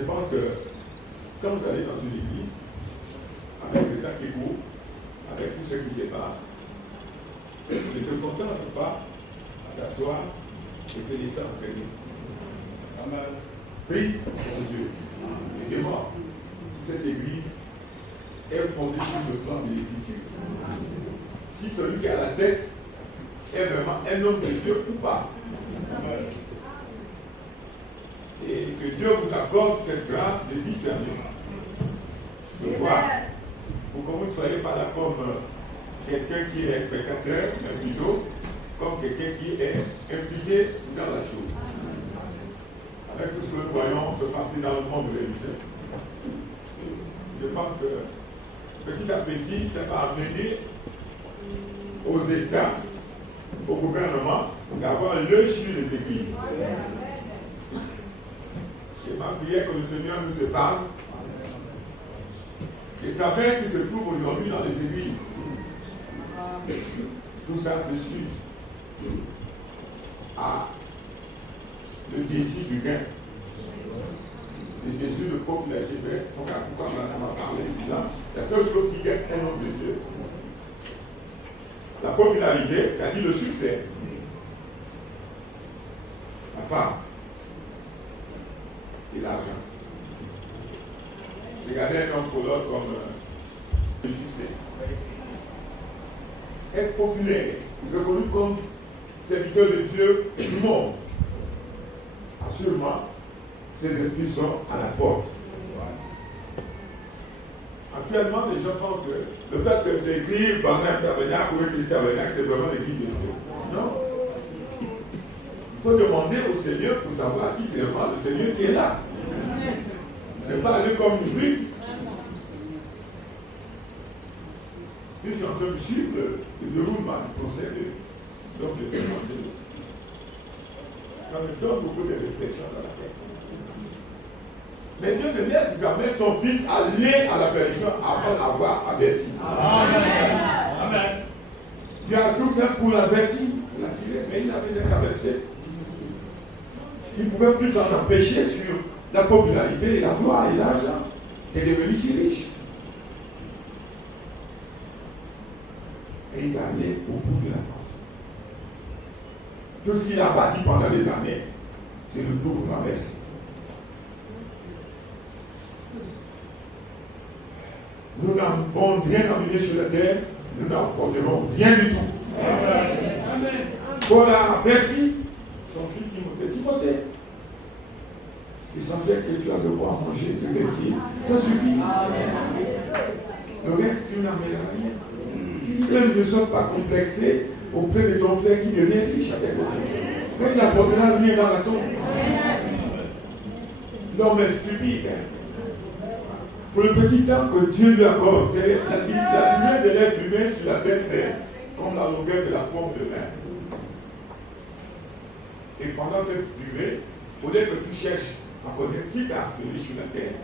Je pense que quand vous allez dans une église, avec les sacs égaux, avec tout ce qui se passe, ne te contente pas à t'asseoir et te laisser entraîner. Amen. Prie pour Dieu. Et demande si cette église est fondée sur le plan de l'Écriture. Si celui qui a la tête est vraiment un homme de Dieu ou pas. Amen. Et que Dieu vous accorde cette grâce de discernement. De voir. Pour que vous ne soyez pas là comme quelqu'un qui est spectateur, mais plutôt comme quelqu'un qui est impliqué dans la chose. Avec tout ce que nous voyons se passer dans le monde religieux. Je pense que petit à petit, ça va amener aux États, au gouvernement, d'avoir l'œil sur les églises. C'est ma prière que le Seigneur nous épargne. Les travers qui se trouvent aujourd'hui dans les églises, tout ça se suit à le désir du gain, le désir de popularité. Pourquoi on en a parlé là? Il y a deux choses qui gagnent un homme de Dieu. La popularité, c'est-à-dire le succès. La femme et l'argent. Regardez un homme colosse comme le succès. Être populaire, reconnu comme serviteur de Dieu et du monde. Assurément, ces esprits sont à la porte. Actuellement, les gens pensent que le fait que c'est écrit par un tabernacle ou église tabernacle, c'est vraiment l'église de Dieu. Non. Il faut demander au Seigneur pour savoir si c'est vraiment le Seigneur qui est là. Ne pas aller comme une brute. Je suis en train de suivre le déroulement du conseil de l'homme de commencer. Ça me donne beaucoup de réflexions dans la tête. Mais Dieu ne laisse jamais son fils aller à la perdition avant l'avoir averti. Amen. Amen. Il a tout fait pour l'avertir, pour l'attirer, mais il avait déjà traversé. Il ne pouvait plus s'en empêcher sur la popularité et la gloire et l'argent. Il est devenu si riche. Et il est allé au bout de la pensée. Tout ce qu'il a bâti pendant des années, c'est le tour traversé. Nous n'avons rien amené sur la terre, nous n'apporterons rien du tout. Amen. Paul a averti son fils Timothée. L'essentiel que tu as de boire, manger, de vêtir, ça suffit. Le reste, tu n'amèneras rien. Même ne sois pas complexé auprès de ton frère qui devient riche avec toi. Quand il n'apportera rien dans la tombe. L'homme est stupide. Pour le petit temps que Dieu lui accorde, c'est la lumière de l'être humain sur la terre, c'est comme la longueur de la paume de main. Et pendant cette durée, au lieu que tu cherches à connaître qui t'a appelé sur la terre,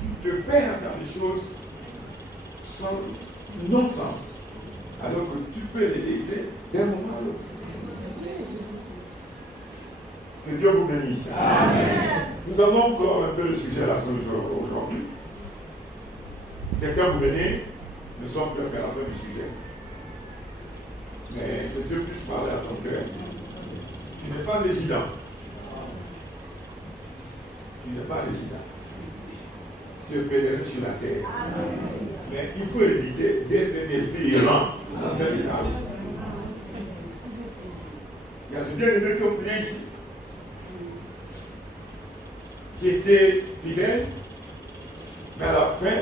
tu te perds dans des choses sans non-sens, alors que tu peux les laisser d'un moment à l'autre. Que Dieu vous bénisse. Amen. Nous avons encore un peu le sujet là aujourd'hui. Certains vous venez, nous sommes presque à la fin du sujet. Mais que Dieu puisse parler à ton cœur. Tu n'es pas résident. Tu n'es pas résident. Tu es pèlerin sur la terre. Amen. Mais il faut éviter d'être un esprit errant en fait de la vie. Il y a de bien-aimés qui ont prié ici, qui était fidèle, mais à la fin,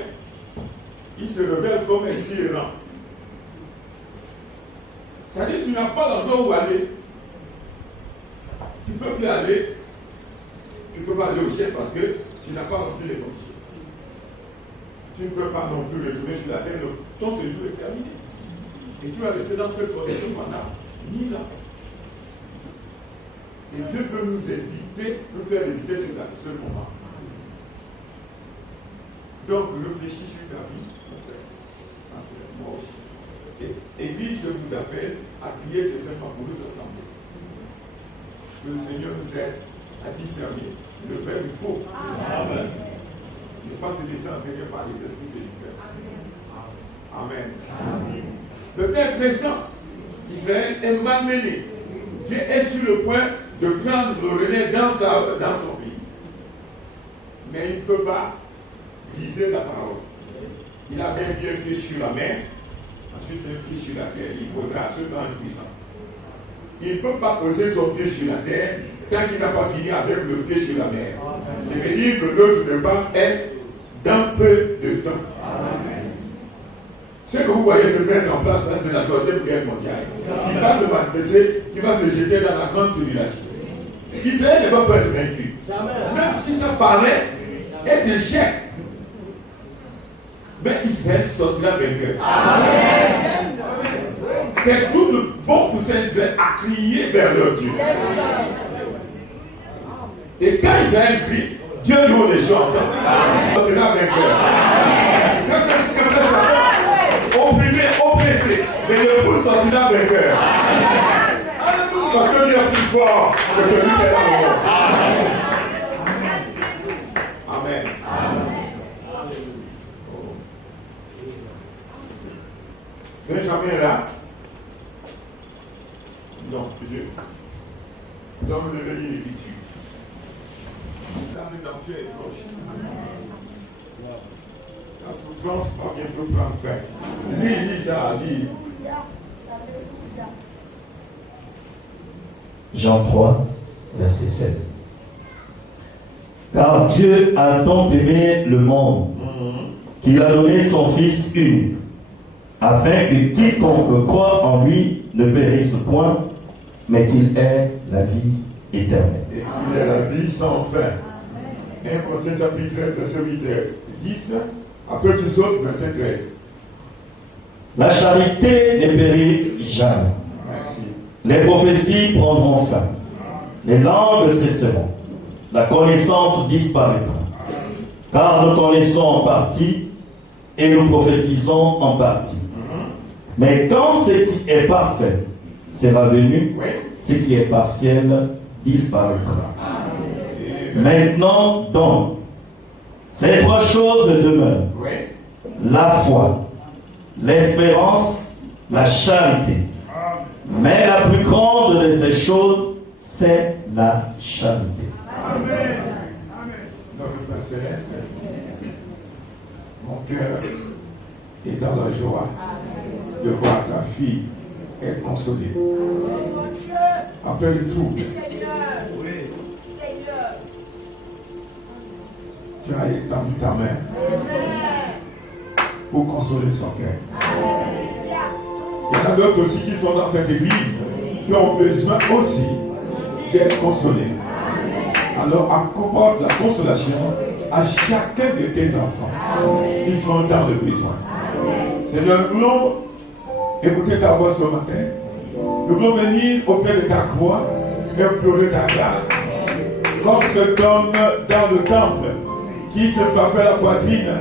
il se révèle comme esprit errant. C'est-à-dire que tu n'as pas l'endroit où aller. Tu ne peux plus aller. Tu ne peux pas aller au ciel parce que tu n'as pas rempli les conditions. Tu ne peux pas non plus retourner sur la terre. Ton séjour est terminé. Et tu vas rester dans cette condition pendant 1000 ans. Et Dieu peut nous éviter, nous faire éviter ce moment. Donc, réfléchis sur ta vie, mon frère. Moi aussi. Et puis, je vous appelle à prier ces 5 ans pour nous assembler. Que le Seigneur nous aide à discerner le vrai du faux. Amen. Ne pas se laisser entraîner par les esprits séducteurs. Amen. Amen. Le peuple naissant, Israël est malmené. Dieu est sur le point de prendre le relais dans son pays. Mais il ne peut pas briser la parole. Il a bien un pied sur la mer, ensuite un pied sur la terre. Il posera ce ange puissant. Il ne peut pas poser son pied sur la terre tant qu'il n'a pas fini avec le pied sur la mer. Je veux dire que l'autre départ est dans peu de temps. Amen. Ce que vous voyez se mettre en place, là, c'est la Troisième Guerre mondiale, qui va se manifester, qui va se jeter dans la grande tribulation. Israël ne va pas être vaincu. Même si ça paraît être échec. Mais Israël sortira vainqueur. Amen. C'est tout le bon pour Saint-Israël à crier vers leur Dieu. Et quand Israël crie, Dieu lui ouvre les choses. Il sortira vainqueur. Quand c'est comme ça, opprimé, oppressé, mais le vous sortira vainqueur. Parce que Dieu est plus fort que celui qui est dans le monde. Amen. Benjamin est là? Non, Dieu. Nous allons lever l'écriture. La rédemption est proche. La souffrance va bientôt prendre fin. Lis ça, lis. Jean 3, verset 7. Car Dieu a tant aimé le monde qu'il a donné son Fils unique, afin que quiconque croit en lui ne périsse point, mais qu'il ait la vie éternelle. Et qu'il ait la vie sans fin. 1 Corinthiens chapitre 13, verset 10, après tu sautes, verset 13. La charité ne périt jamais. Merci. Les prophéties prendront fin. Les langues cesseront. La connaissance disparaîtra. Car nous connaissons en partie et nous prophétisons en partie. Mais quand ce qui est parfait sera venu, ce qui est partiel disparaîtra. Maintenant donc, ces trois choses demeurent. La foi, l'espérance, la charité. Mais la plus grande de ces choses, c'est la charité. Amen. Notre Père Céleste, mon cœur est dans la joie de voir ta fille être consolée. Après le trouble, tu as étendu ta main pour consoler son cœur. Il y en a d'autres aussi qui sont dans cette église qui ont besoin aussi d'être consolés. Alors accorde la consolation à chacun de tes enfants qui sont dans le besoin. Seigneur, nous voulons écouter ta voix ce matin. Nous voulons venir auprès de ta croix et implorer ta grâce. Comme cet homme dans le temple qui se frappait la poitrine,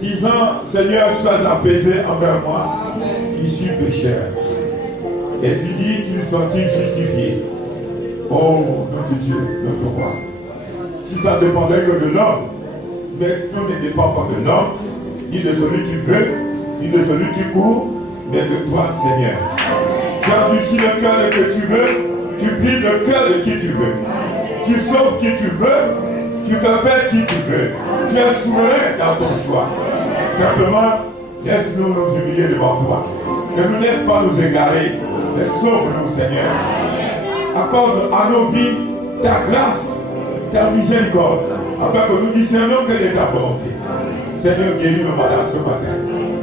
disant, Seigneur, sois apaisé envers moi, qui suis pécheur. Et tu dis qu'ils sont-ils justifiés. Oh, notre Dieu, notre roi. Si ça dépendait que de l'homme, mais tout ne dépend pas de l'homme, ni de celui qui veut, ni de celui qui court, mais de toi, Seigneur. Tu endurcis le cœur que tu veux, tu plies le cœur de qui tu veux. Tu sauves qui tu veux, tu fais faire qui tu veux. Tu es souverain dans ton choix. Simplement, laisse-nous nous humilier devant toi. Ne nous laisse pas nous égarer, mais sauve-nous, Seigneur. Accorde à nos vies ta grâce, ta miséricorde, afin que nous discernions quelle est ta volonté. Seigneur, guéris nos malades ce matin.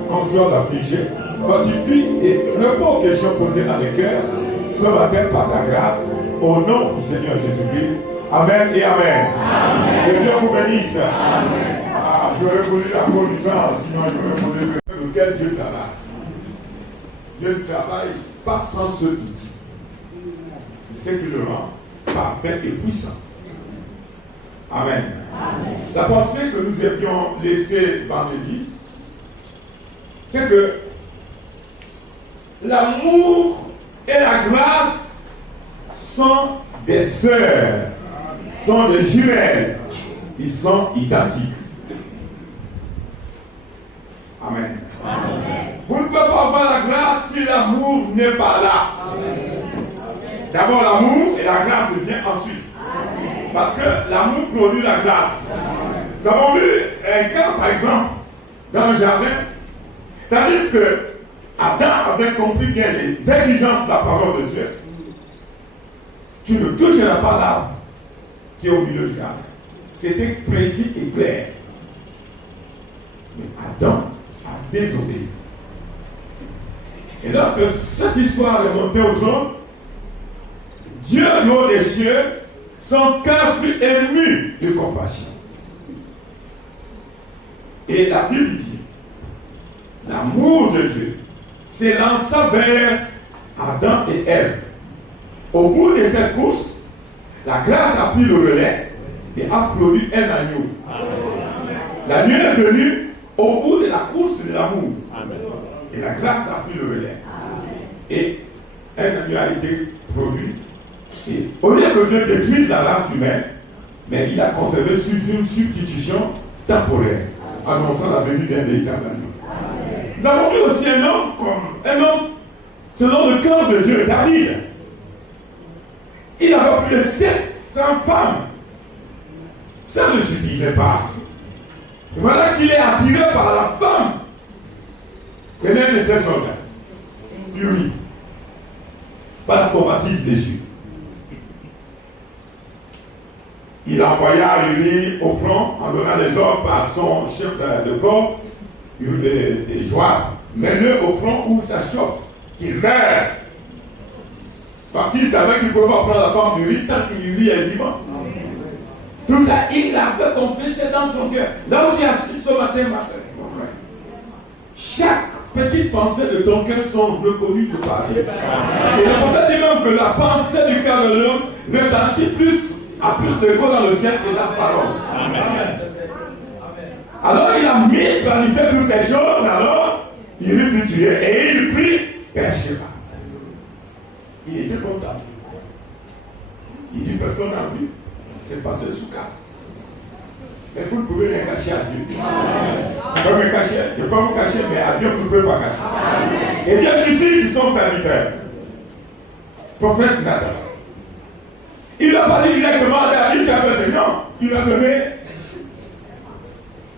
Console l'affligé, fortifie et réponds aux questions posées dans les cœurs ce matin par ta grâce, au nom du Seigneur Jésus-Christ. Amen et Amen. Que Dieu vous bénisse. Ah, j'aurais voulu la cause du temps, sinon j'aurais voulu lequel Dieu travaille. Dieu ne travaille pas sans ce outil. C'est ce qui le rend parfait et puissant. Amen. Amen. La pensée que nous avions laissée vendredi, c'est que l'amour et la grâce sont des sœurs. sont des jumelles. Ils sont identiques. Amen. Vous ne pouvez pas avoir la grâce si l'amour n'est pas là. D'abord l'amour et la grâce vient ensuite. Parce que l'amour produit la grâce. Nous avons vu un cas, par exemple, dans le jardin, tandis que Adam avait compris bien les exigences de la parole de Dieu. Tu ne toucheras pas l'arbre qui est au milieu du jardin. C'était précis et clair. Mais Adam a désobéi. Et lorsque cette histoire est montée au trône, Dieu, le haut des cieux, son cœur fut ému de compassion. Et la Bible dit, l'amour de Dieu s'élança vers Adam et Ève. Au bout de cette course, la grâce a pris le relais et a produit un agneau. L'agneau est venu au bout de la course de l'amour. Et la grâce a pris le relais. Et un agneau a été produit. Et au lieu que Dieu détruise la race humaine, mais il a conservé sous une substitution temporaire, annonçant la venue d'un véritable agneau. Nous avons vu aussi un homme selon le cœur de Dieu, David. Il avait plus de 700 femmes. Ça ne suffisait pas. Et voilà qu'il est attiré par la femme de l'un de ses soldats, Uri, par la convoitise des yeux. Il envoya Uri au front en donnant les ordres à son chef de corps, Joab, mets-le au front où ça chauffe, qu'il meurt. Parce qu'il savait qu'il ne pouvait pas prendre la femme d'Uri tant qu'Uri est vivant. Tout ça, il avait compris, c'est dans son cœur. Là où j'ai assis ce matin, ma soeur, mon frère, chaque petite pensée de ton cœur sont reconnues de par Dieu. Et le prophète dit même que la pensée du cœur de l'homme retentit a plus de go dans le ciel que la parole. Amen. Alors il a mis, planifié toutes ces choses, alors il fut tué et il prit Bathsheba. Il était content. Il dit personne n'a vu. C'est passé sous cas. Mais vous ne pouvez rien cacher à Dieu. Je peux me cacher, je peux vous cacher, mais à Dieu vous ne pouvez pas cacher. Et Dieu suscite son serviteur. Prophète Nathan. Il n'a pas dit directement à David qui a fait ce nom. Il a donné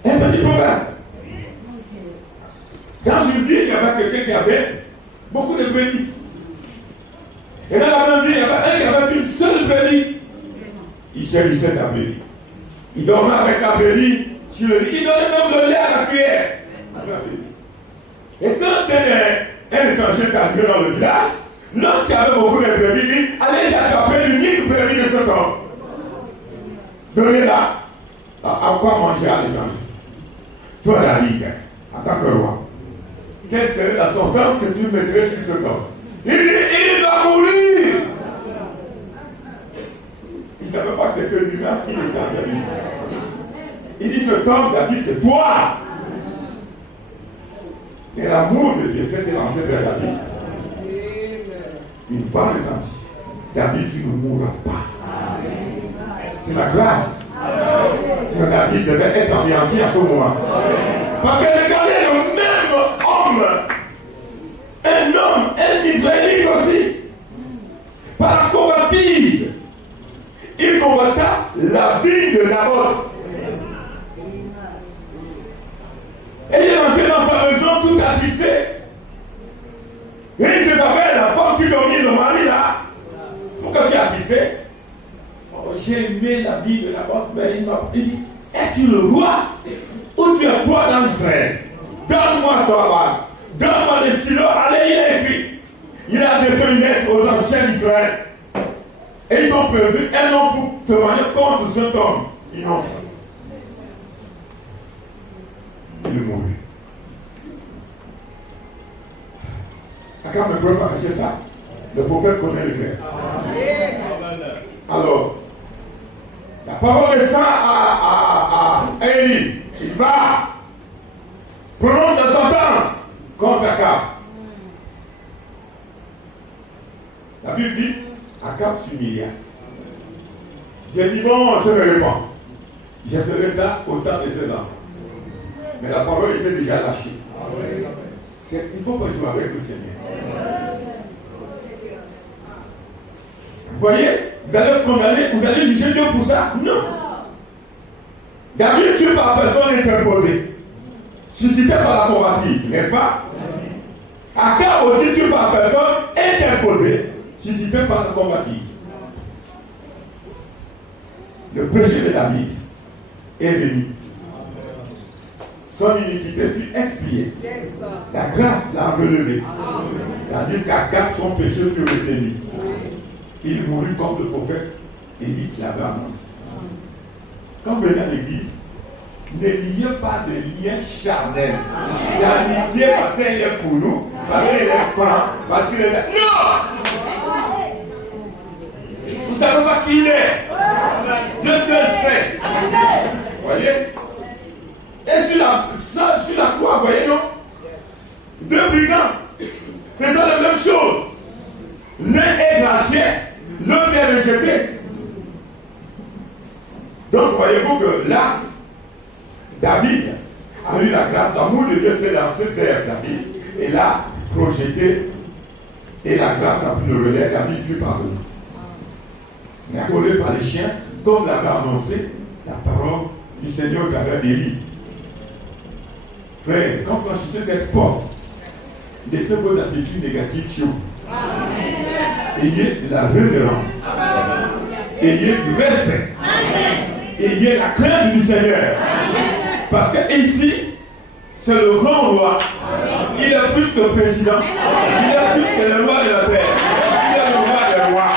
un petit proverbe. Dans une ville, il y avait quelqu'un qui avait beaucoup de brebis. Et dans la même ville, il y avait un qui avait une seule brebis. Il chérissait sa brebis. Il dormait avec sa brebis sur le lit. Il donnait même le lait à la cuillère à sa brebis. Et quand un étranger est arrivé dans le village, l'homme qui avait beaucoup de brebis dit, allez attraper l'unique brebis de cet homme. Donnez-la à quoi manger à l'étranger. Toi, David, en tant que roi, quelle serait la sentence que tu mettrais sur cet homme? Il dit, il va mourir. Il ne savait pas que c'était lui-même qui était en David. Il dit, cet homme, David, c'est toi. Et l'amour de Dieu s'est lancé vers David. Une fois retentit. David, tu ne mourras pas. C'est la grâce. C'est David devait être anéanti à ce moment. Parce que regardez le même homme, un Israélite aussi, par la convoitise, il convoita la vie de Naboth. Et il est rentré dans sa maison tout attristé. Et il se savait, la femme qui domine le mari là, pourquoi tu es attristé? Oh, j'ai aimé la vie de Naboth, mais il m'a dit, es-tu le roi ou tu es roi dans Israël? Donne-moi ton roi, donne-moi les stylos, allez, il a écrit. Il a adressé une lettre aux anciens d'Israël. Et ils ont prévu un homme pour témoigner contre cet homme innocent. Il est mort. Akab ne peut pas cacher ça. Le prophète connaît le cœur. Alors, la parole descend à Élie. Il va prononce la sentence contre Akab. La Bible dit Akab s'humilia. J'ai dit, bon, je me réponds. Je ferai ça au temps de ses enfants. Mais la parole était déjà lâchée. Il ne faut pas jouer avec le Seigneur. Vous voyez, vous allez condamner, vous allez juger Dieu pour ça? Non. David tue par personne interposée, suscité par la convoitise, n'est-ce pas? Akab aussi tue par personne interposée, suscité par la convoitise. Le péché de David est venu. Son iniquité fut expiée. La grâce l'a relevé. Tandis qu'Akab, son péché fut retenu. Il mourut comme le prophète Élie l'avait annoncé. Quand vous venez à l'église, ne liez pas de lien charnel. L'amitié parce qu'elle est pour nous, parce qu'elle est franc, parce qu'elle est... Non! Vous ne savez pas qui il est. Dieu seul sait. Vous voyez? Et sur la croix, vous voyez, non? Deux brigands faisant la même chose. L'un est gracié, l'autre est rejeté. Donc, voyez-vous que là, David a eu la grâce, l'amour de Dieu s'est lancé vers David et l'a projeté. Et la grâce a pris le relais, David fut pardonné. Mais accolé par les chiens, comme l'avait annoncé la parole du Seigneur au travers d'Élie. Frère, quand vous franchissez cette porte, laissez vos attitudes négatives sur vous. Ayez de la révérence. Ayez du respect. Ayez la crainte du Seigneur. Parce que ici, c'est le grand roi. Il est plus que président. Il est plus que le roi de la terre. Il est le roi des rois.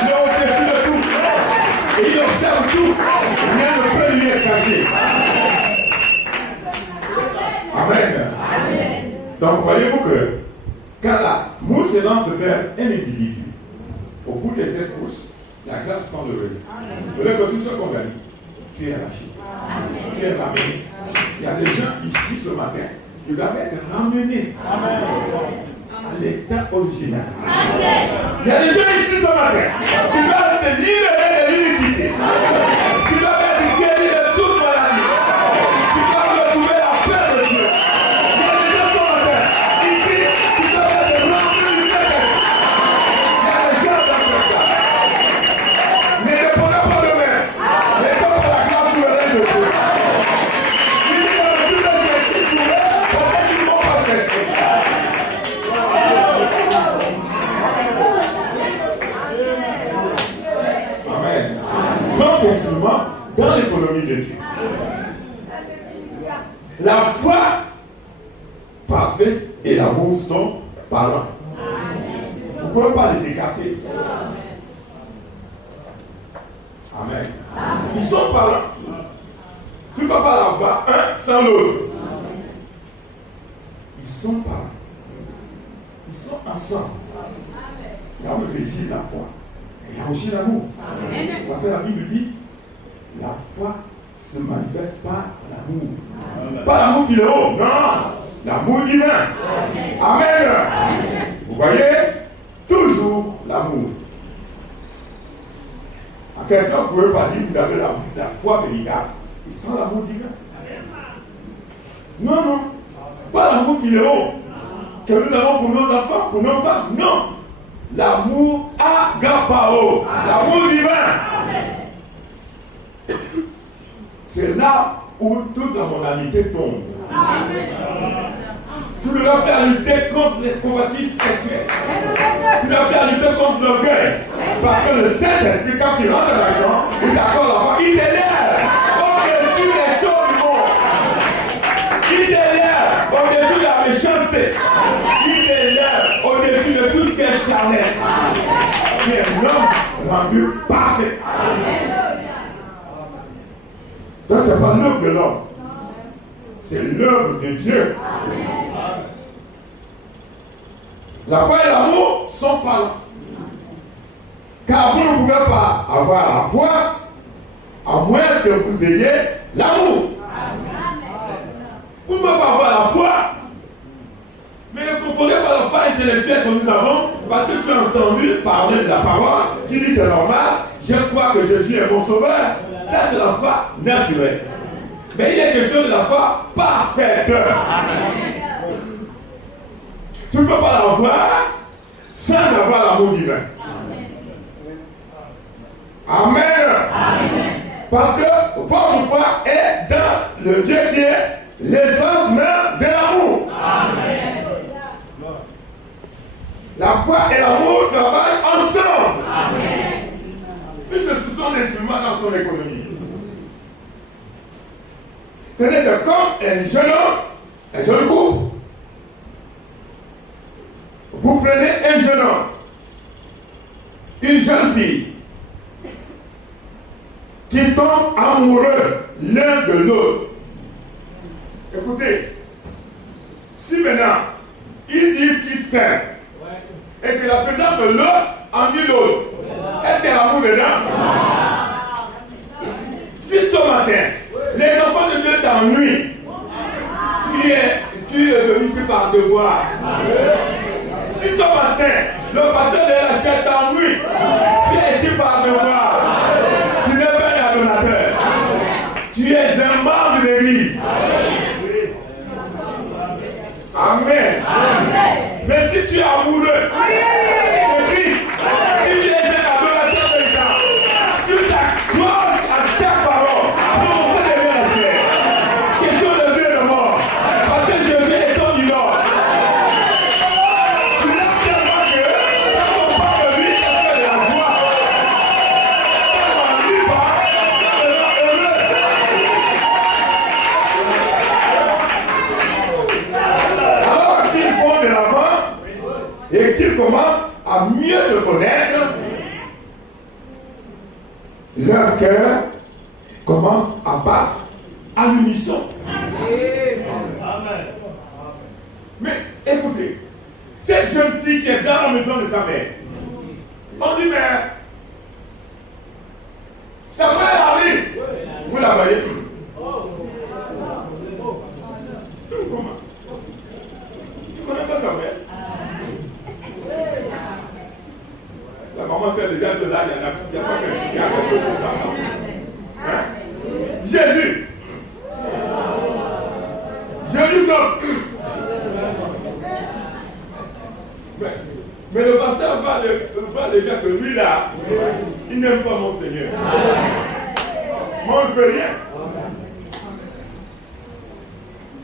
Il est au-dessus de tout. Et il observe tout. Rien ne peut lui être caché. Amen. Donc voyez-vous que quand la mousse se lance vers un individu, au bout de cette course, la grâce prend le relais. Vous voyez que tout ce qu'on gagne, tu es lâché. Tu es ramené. Il y a des gens ici ce matin qui doivent être ramenés à l'état original. Il y a des gens ici ce matin qui doivent être libérés de l'iniquité. Qui doivent être guéris de toute maladie. Qui doivent retrouver la paix de Dieu. Il y a des gens ce matin ici qui doivent être remplis du Saint-Esprit. Il y a des gens dans ce cas. Ne répondez pas de même. Laissez pas la grâce souveraine de Dieu. Il dit que le Dieu de chercher pour eux, peut-être qu'ils ne vont pas chercher. Amen. Grand instrument dans l'économie de Dieu. La foi parfaite et l'amour sont parlants. Vous ne pouvez pas les écarter. Amen. Ils sont parlants. Tu ne peux pas avoir un sans l'autre. Ils sont parlants. Ils sont ensemble. Il y a le plaisir de la foi. Il y a aussi l'amour. Parce que la Bible dit, la foi se manifeste par l'amour. Pas l'amour philéo, non. L'amour divin. Amen. Vous voyez, toujours l'amour. En quelque sorte, vous ne pouvez pas dire que vous avez la foi véritable et sans l'amour divin. Non, non. Pas l'amour philéo que nous avons pour nos enfants, pour nos femmes. Non. L'amour agapao, l'amour divin. C'est là où toute la mondanité tombe. Tu ne dois pas lutter contre les convoitises sexuelles. Tu ne dois pas lutter contre l'orgueil. Parce que le Saint-Esprit, quand il rentre dans l'argent, il t'accorde la foi, il t'élève au-dessus des choses du monde. Il t'élève au-dessus de la méchanceté. Il t'élève au-dessus de tout ce qui est charnel. Tu es l'homme rendu parfait. Donc ce n'est pas l'œuvre de l'homme. C'est l'œuvre de Dieu. La foi et l'amour sont parlants. Car vous ne pouvez pas avoir la foi à moins que vous ayez l'amour. Vous ne pouvez pas avoir la foi, mais ne confondez pas la foi intellectuelle que nous avons, parce que tu as entendu parler de la parole, tu dis c'est normal, je crois que Jésus est mon sauveur. Ça, c'est la foi naturelle. Mais il est question de la foi parfaite. Tu ne peux pas l'avoir sans avoir l'amour divin. Amen. Parce que votre foi est dans le Dieu qui est l'essence même de l'amour. La foi et l'amour travaillent ensemble. Puisque ce sont des instruments dans son économie. C'est comme un jeune homme, un jeune couple. Vous prenez un jeune homme, une jeune fille, qui tombent amoureux l'un de l'autre. Écoutez, si maintenant ils disent qu'ils s'aiment et que la présence de l'autre en dit l'autre, est-ce qu'il y a l'amour dedans? Si ce matin, les enfants de Dieu t'ennuient, tu es venu ici par devoir. Si ce matin, le pasteur de la chair t'ennuie, tu es ici par devoir. Tu n'es pas un donateur. Tu es un membre de l'église. Amen. Mais si tu es amoureux de Christ, si tu es un adorateur de Dieu, tu t'accroches à chaque parole. Pour vous faire la chair. Question de vie et de mort. Parce que Jésus est ton idole. Tu l'aimes tellement que quand on parle de lui, ça fait de la joie. Ça ne m'ennuie pas, ça me rend heureux. Alors qu'ils vont de l'avant et qu'ils commencent à mieux se connaître, leur cœur commence à battre à l'unisson. Mais écoutez, cette jeune fille qui est dans la maison de sa mère, on dit, mais sa mère arrive. Vous la voyez? Comment? Tu ne connais pas sa mère? La maman c'est déjà de là, il n'y a pas quelque chose comme ça. Hein? Jésus. Jésus sort. Mais le pasteur va déjà que lui là, il n'aime pas mon Seigneur. Moi on ne peut rien.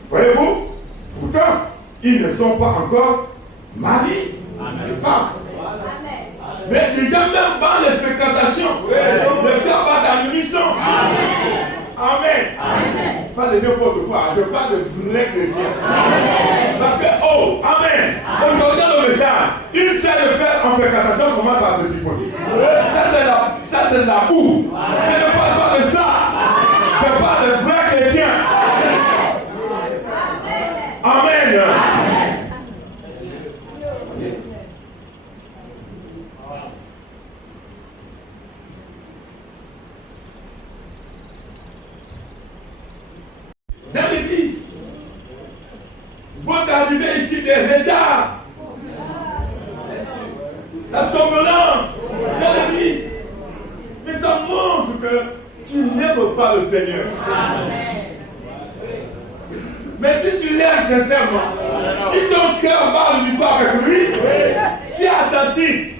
Voyez-vous? Pourtant, ils ne sont pas encore mariés, les femmes. Mais déjà même dans les fréquentations, le cœur va dans l'unisson. Amen. Pas de n'importe quoi, je parle de vrais chrétiens. Parce que, oh, amen. Aujourd'hui dans le message, une seule faire en fréquentation commence à se tripoter. Ça c'est la boue. Je ne parle pas de ça. Je parle de vrais chrétiens. Amen. Dans l'église, votre arrivée ici des retards, la somnolence dans l'église, mais ça montre que tu n'aimes pas le Seigneur. Mais si tu l'aimes sincèrement, si ton cœur va à l'histoire avec lui, tu es attentif,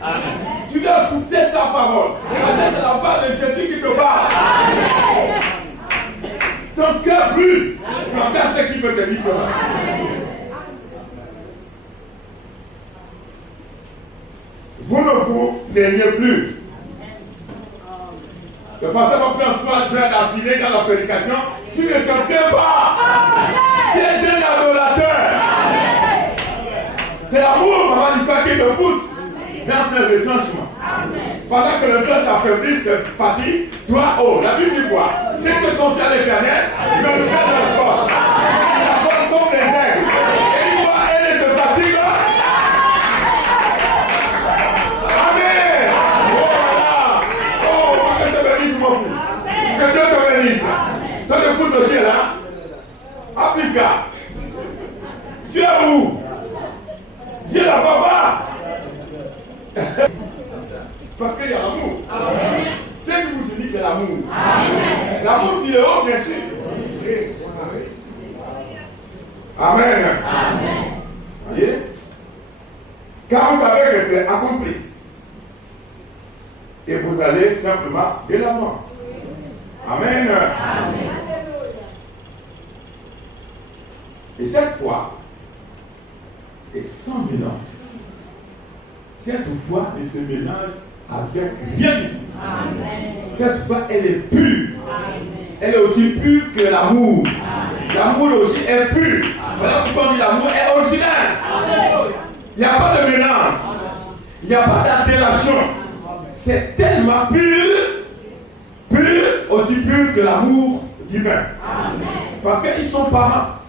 tu vas écouter sa parole. C'est la parole de Jésus qui te parle. Ton cœur brûle. Regarde ce qui peut te dire cela. Vous ne vous plaignez plus. Le pasteur va prendre 3 heures d'affilée dans la prédication. Tu ne te plains pas. Tu es un adorateur. C'est l'amour, maman, du pas qui te pousse dans ce retranchement. Pendant que le cœur s'affaiblit, se fatigue, toi, oh, la Bible dit quoi? C'est que se confie à l'Éternel, il va nous faire notre force. La force comme les aigles. Et une fois, elle se fatigue. Amen. Oh là. Oh, que Dieu te bénisse, mon fils. Que Dieu te bénisse. Ton épouse aussi est là. Apiska. Tu es où? Dieu là-bas. Parce qu'il y a l'amour. l'amour. L'amour phileo, bien sûr. Amen. Voyez? Car vous savez que c'est accompli. Et vous allez simplement de l'avant. Amen. Et cette foi est sans mélange. Cette foi ne se mélange avec rien du tout. Cette foi, elle est pure. Elle est aussi pure que l'amour. L'amour aussi est pur. Voilà pourquoi on dit l'amour est original. Il n'y a pas de mélange. Il n'y a pas d'altération. C'est tellement pur, aussi pur que l'amour divin. Parce qu'ils sont parents.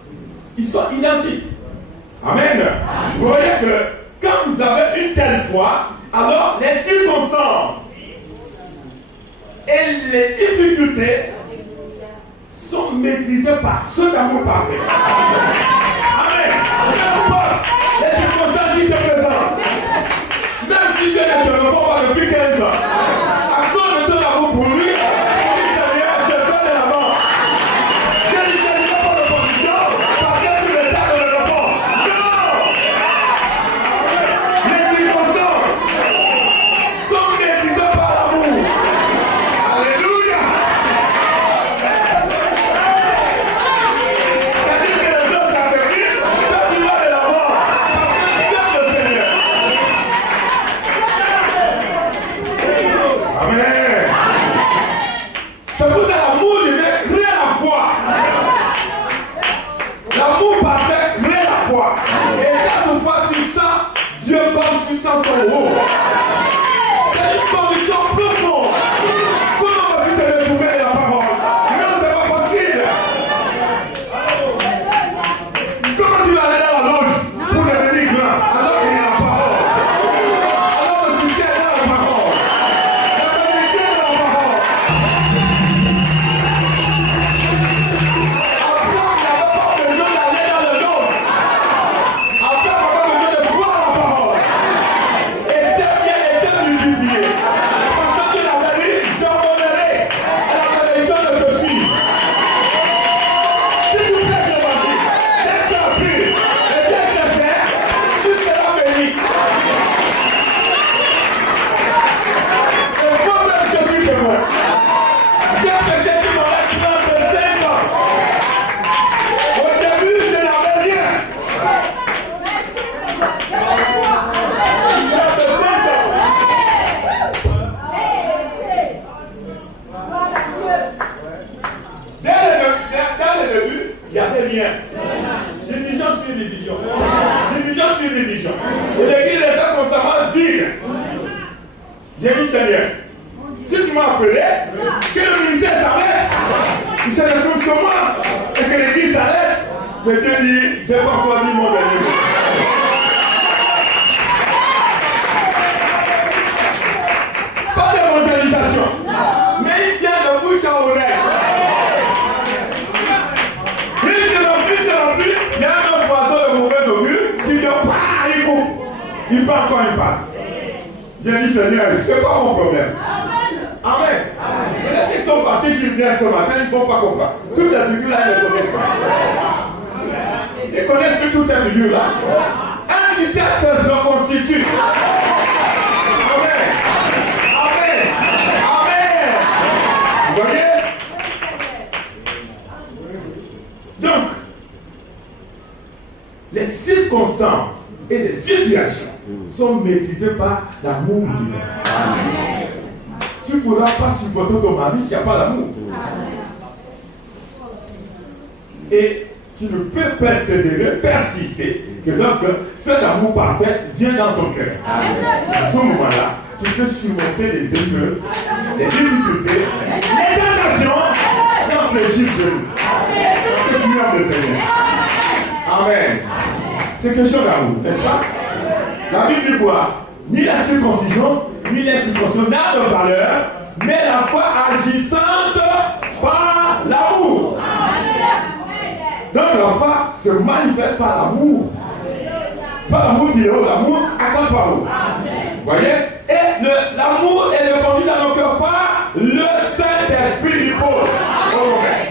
Ils sont identiques. Amen. Vous voyez que quand vous avez une telle foi, alors les circonstances et les difficultés sont maîtrisées par ce d'amour parfait. Amen. Les circonstances qui se présentent, même si Dieu ne te répond pas depuis 15 ans, à cause de ton amour pour lui, les circonstances et les situations sont maîtrisées par l'amour divin. Tu ne pourras pas supporter ton mari s'il n'y a pas l'amour. Et tu ne peux persévérer, persister, que lorsque cet amour parfait vient dans ton cœur. À ce moment-là, tu peux surmonter les épreuves, les difficultés, les tentations, sans fléchir de genoux. Parce que tu aimes le Seigneur. Amen. C'est question d'amour, n'est-ce pas? La Bible dit quoi? Ni la circoncision, ni la circoncision n'a de valeur, mais la foi agissante par l'amour. Donc la foi se manifeste par l'amour. Pas l'amour phileo, l'amour accorde par l'amour. Vous voyez? Et l'amour est répandu dans nos cœurs par le Saint-Esprit. Paul aux Romains.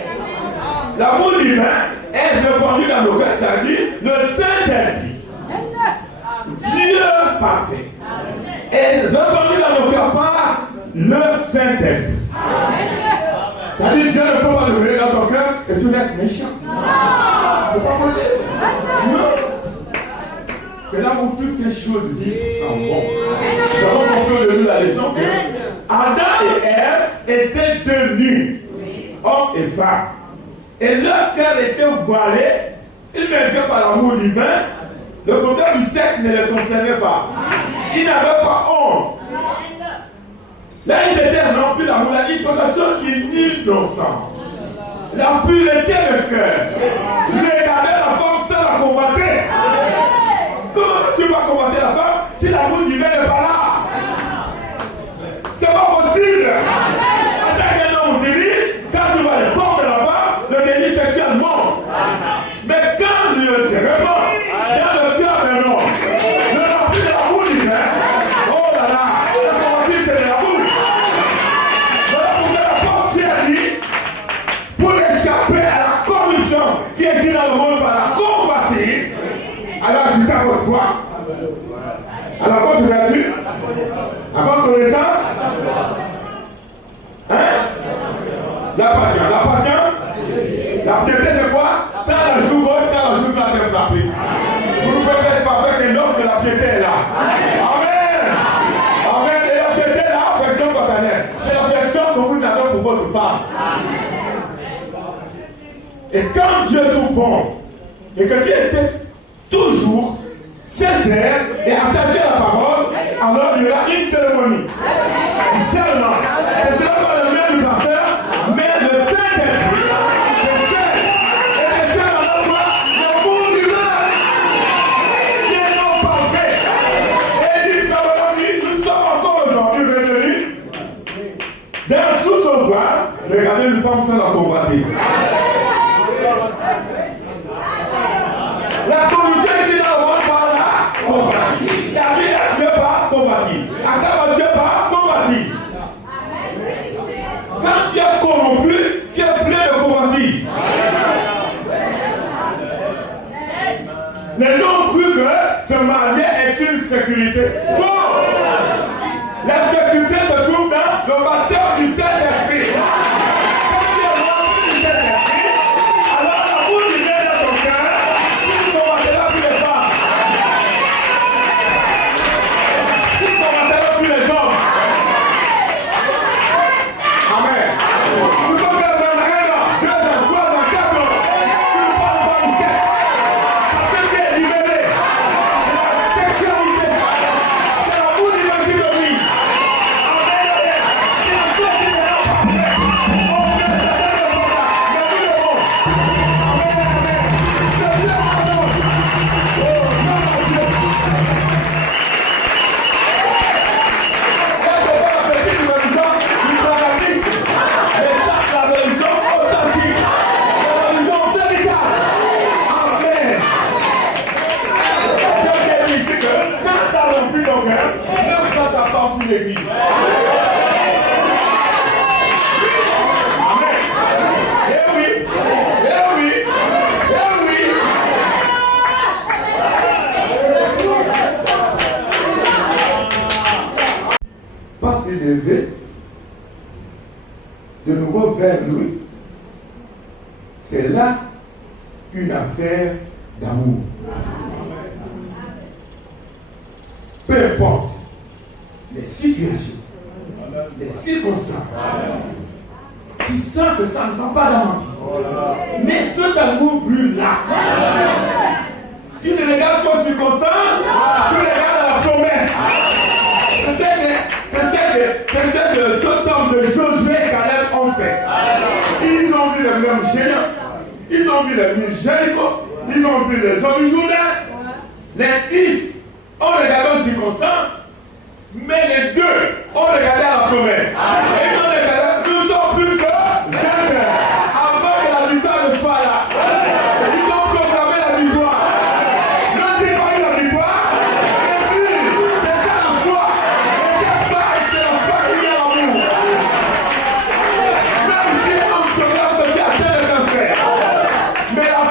L'amour divin est répandu dans nos cœurs, c'est-à-dire le Saint-Esprit. Dieu parfait est répandu dans nos cœurs par le Saint-Esprit. C'est-à-dire Dieu ne peut pas le venir dans ton cœur et tu restes méchant. C'est pas possible. Non. C'est là où toutes ces choses vivent sont bonnes. Nous avons compris au début de la leçon que Adam et Ève étaient devenus hommes et femmes. Et leur cœur était voilé. Ils n'étaient pas l'amour divin. Le problème du sexe ne les concernait pas. Ils n'avaient pas honte. Là, ils étaient remplis d'amour, la dispensation innocente. La pureté de cœur. Regarder la femme sans la combattre. Comment tu vas combattre la femme si l'amour divin n'est pas là? C'est pas possible. En tant qu'un homme viril, quand tu vois les formes de la femme, le délit sexuel monte. Mais quand c'est vraiment dans le cœur d'un homme, le rempli de l'amour divin, oh là là, la combattre c'est de l'amour. Voilà pourquoi la femme Pierre dit, pour échapper à la corruption qui existe dans le monde par la convoitise, alors ajoutez à votre foi. À la bonne vertu. À votre connaissance. Hein? La patience. La patience. La piété c'est quoi? Tant la joue gauche, tant la joue droite est frappée. Vous ne pouvez être parfait que lorsque la piété est là. Amen. Amen. Et la piété est la affection paternelle. C'est l'affection que vous avez pour votre femme. Et quand Dieu trouve bon, et que Dieu était toujours sincère et attaché à la parole, alors il y aura une cérémonie. Seulement, ce ne sera pas le même du pasteur, mais le Saint-Esprit. Le Saint. Et le Saint dans notre l'amour du Père, qui est non parfait. Et il dit, nous sommes encore aujourd'hui réunis dans sous son voile, regardez une femme sans la combattre. La corruption ici dans le monde par là, combattre. La vie à Dieu pas combattre. À Dieu pas combattre. Quand tu es corrompu, tu es plein de combattre. Les gens ont cru que se marier est une sécurité. Faux! La sécurité se trouve dans le baptême du Saint-Esprit. de nouveau vers lui, c'est là une affaire d'amour. Peu importe les situations, les circonstances, tu sens que ça ne va pas dans ma vie. Mais ce d'amour brûle là. Tu ne regardes pas aux circonstances, tu regardes à la promesse. C'est ce que cet homme de Josué et Caleb ont fait. Ils ont vu les mêmes géants, ils ont vu les mêmes Jéricho, ils ont vu les hommes du Jourdain. Les 10 ont regardé aux circonstances, mais les 2 ont regardé à la promesse. Et ils ont regardé, nous sommes plus que vainqueurs. Avant que la victoire ne soit là, ils ont proclamé la victoire. N'ont-ils pas eu la victoire? Bien sûr, c'est ça la foi. Et qu'est-ce que c'est la foi qui est l'amour? Même si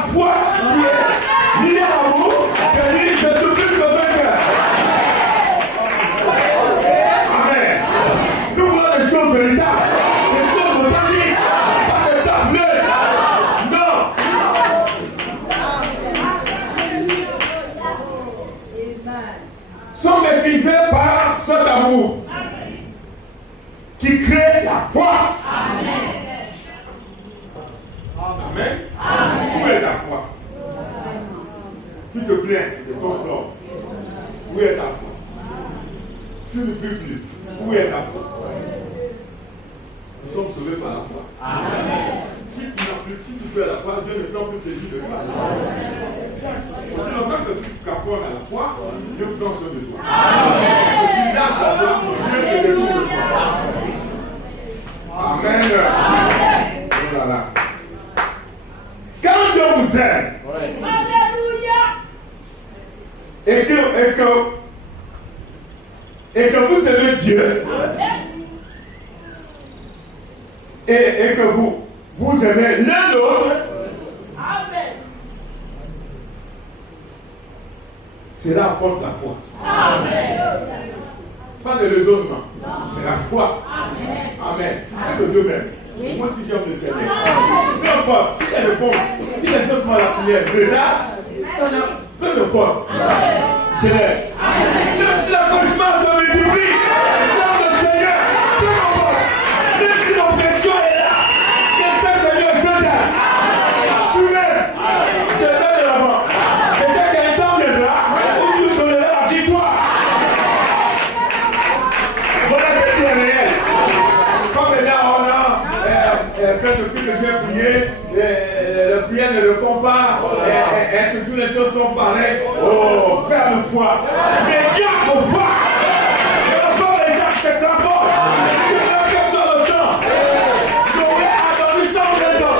foi qui est liée à l'amour, qui dit je suis plus que vainqueur. Amen. Nous voulons des choses véritables, des choses authentiques, pas des tableaux. Non. Sont maîtrisés par cet amour qui crée la foi. Amen. Où est ta foi? Tu te plains de ton sort. Où est ta foi? Tu ne peux plus. Où est ta foi? Nous sommes sauvés par la foi. Amen. Si tu peux à la foi, Dieu ne prend plus plaisir de toi. Aussi longtemps que tu capotes à la foi, Dieu prend soin de toi. Que tu lâches la foi, Dieu se découvre de toi. Amen. Voilà. Quand Dieu vous aime, et que vous aimez Dieu, et que vous aimez l'un l'autre, cela apporte la foi. Pas le raisonnement, mais la foi. Amen. C'est que Dieu m'aime. Moi, si j'aime le Seigneur, peu importe, si elle répond, si les choses sont à la prière, peu importe, je l'aime. Même si la cauchemar se multiplie, j'aime le Seigneur, peu importe. Même si l'oppression est là, que ce Seigneur, je t'aime. Tu m'aimes, je t'aime de l'avant. Et c'est qu'un temps viendra où tu donneras la victoire. Voilà ce qui est réel. Comme maintenant on a fait depuis que j'ai prié, la prière ne répond pas, et toujours les choses sont pareilles. Oh, ferme foi. Mais garde vos foi. Et la foi est déjà cette rapport. Tu n'as que sur le temps. J'aurais attendu 120 ans.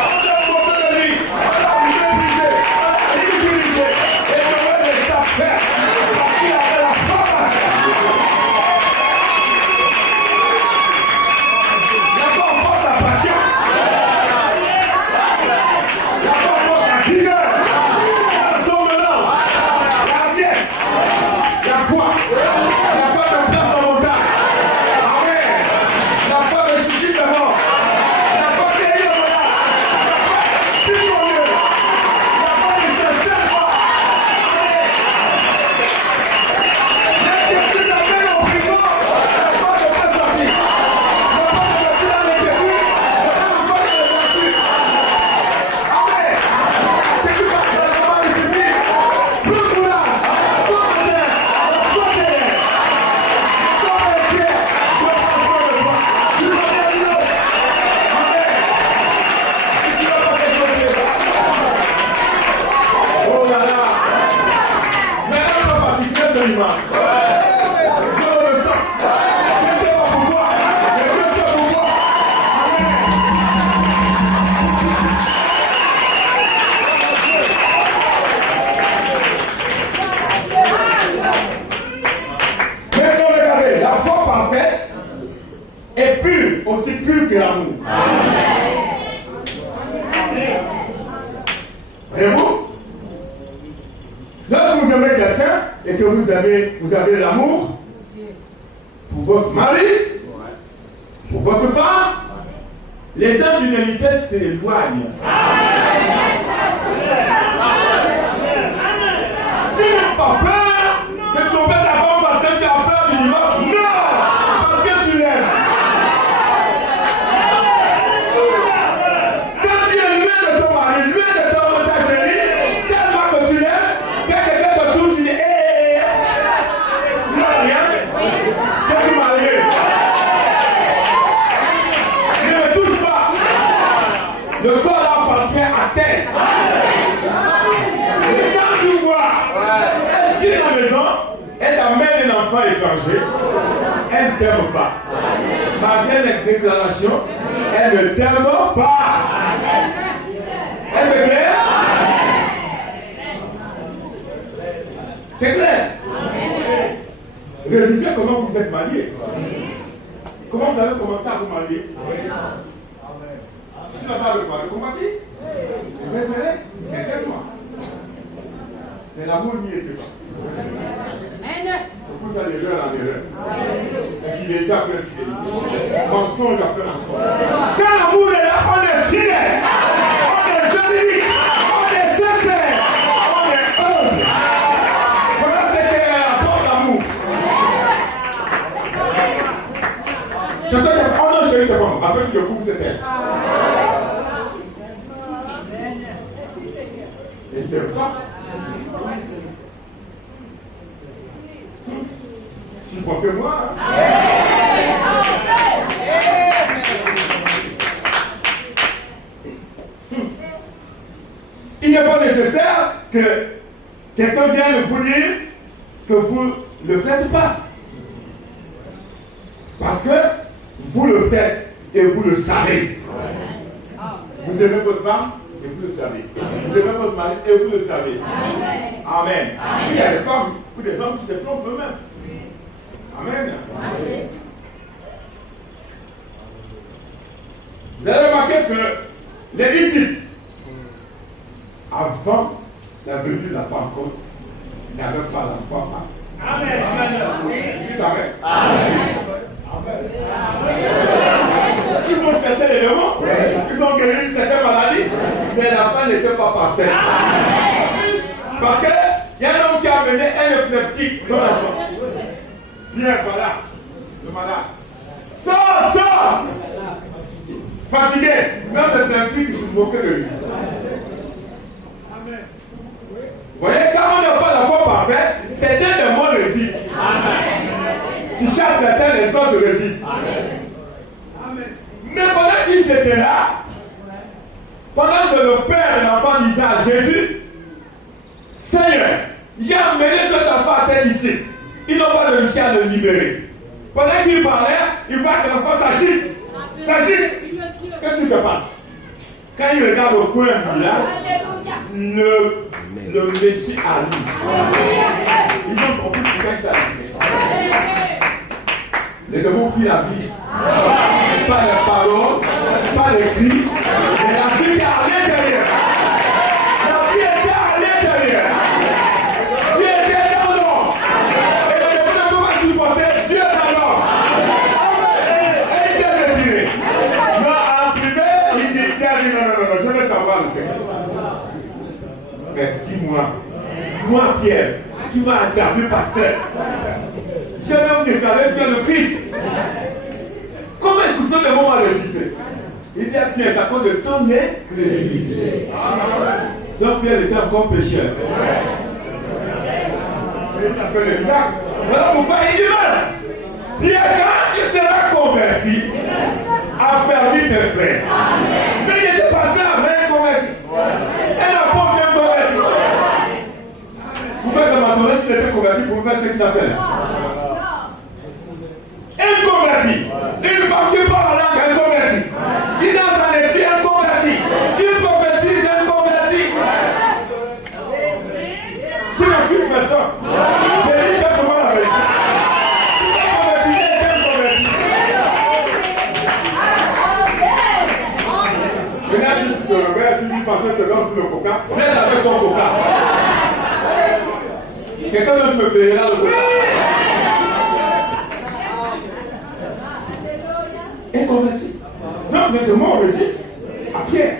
On a monté de lui. On l'a méprisé. On l'a ridiculisé. Et j'aurais laissé faire. Parce qu'il avait la foi. Aussi pur que l'amour. Voyez-vous? Lorsque vous aimez quelqu'un et que vous avez l'amour pour votre mari, pour votre femme, les infidélités s'éloignent. Tu n'as pas peur de tromper ta femme parce que tu as peur du divorce. Non! Parce que tu l'aimes. Le corps appartient à terre. Et quand tu vois, elle est dans la maison, elle amène un enfant étranger, elle ne t'aime pas. Malgré les déclarations, elle ne t'aime pas. Est-ce clair? C'est clair? Réalisez comment vous êtes mariés. Comment vous avez commencé à vous marier? Tu n'as pas de quoi de combattre? Certainement. Mais l'amour n'y était pas. C'est pour ça l'erreur en erreur. Et fidélité après fidélité. Mensonge après mensonge. Quand l'amour est là, on est fidèle. On est véridique. On est sincère. On est humble. Voilà ce qu'est la porte d'amour. Je te dis, oh non, chérie, c'est bon. Après, tu le coupes, c'est elle. Et de pas. Supportez-moi. Il n'est pas nécessaire que quelqu'un vienne vous dire que vous ne le faites pas. Parce que vous le faites et vous le savez. Vous aimez votre femme et vous le savez. Vous aimez votre mari et vous le savez. Amen. Il y a des femmes ou des hommes qui se trompent eux-mêmes. Amen. Vous avez remarqué que les disciples, avant la venue de la Pentecôte, n'avaient pas la foi. Amen. Amen. Amen. Amen. Ils ont chassé les démons, ils ont guéri certaines maladies, mais la foi n'était pas parfaite. Parce qu'il y a un homme qui a amené un épileptique, son enfant. Viens, voilà, le malade. Sors! Fatigué, même l'épileptique, il se moquait de lui. Vous voyez, quand on n'a pas la foi parfaite, certains démons résistent. Qui chassent certains, les autres résistent. Mais pendant qu'ils étaient là, pendant que le père et l'enfant disaient à Jésus, Seigneur, j'ai amené cet enfant à tel ici. Ils n'ont pas réussi à le libérer. Pendant qu'il parlait, il voit que l'enfant s'agite. Qu'est-ce qui se passe? Quand il regarde au coin du village, le Messie arrive. Ils ont compris pourquoi il s'est agité. Les démons fuient la vie. Pas les paroles, pas les cris, mais la vie qui est à l'intérieur. La vie était à l'intérieur. Dieu était dans l'homme. Et le démon ne peut pas supporter Dieu dans l'homme. Et il s'est retiré. Non, en privé, il dit, non, je veux savoir le secret. Mais dis-moi, moi Pierre, qui m'a interviewé pasteur, j'ai même déclaré que tu es le Christ. Comment est-ce que ce démon m'a résisté? Il dit à Pierre, ça compte de ton crédibilité. Donc Pierre était encore pécheur. Il a fait le miracle. Voilà pourquoi il dit mal. Pierre, quand tu seras converti, affermis tes frères. Mais il était passé à main converti. Elle n'a pas bien converti. Pourquoi que ma soeur, s'il était converti pour faire ce qu'il a fait là? Inconverti. Une femme qui parle en langue inconvertie. Qui dans son esprit inconverti. Qui prophétise inconverti. Qui n'accuse personne. Je dis simplement la vérité. Inconverti est inconverti. Maintenant, si tu te réveilles, tu dis parce que tu donnes le coca, laisse avec ton coca. Quelqu'un d'autre me payera le coca. Inconverti. Donc, les démons résistent à Pierre.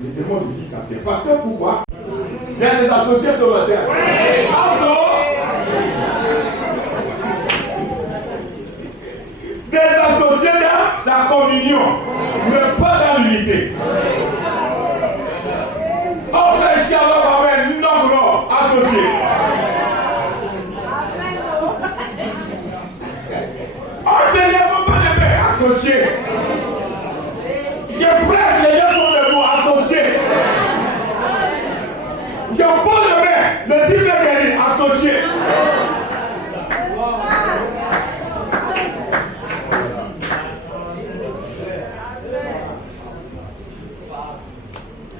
Les démons résistent à Pierre. Parce que pourquoi? Il y a des associés sur la terre. Des associés dans la communion, mais pas dans l'unité. Oh, frère, shalom, amen. Non, associés. Oh Seigneur, mon pas de paix, associé. Je prêche, les gens sont debout, associés. Je pose de main, le type est guéri, associé.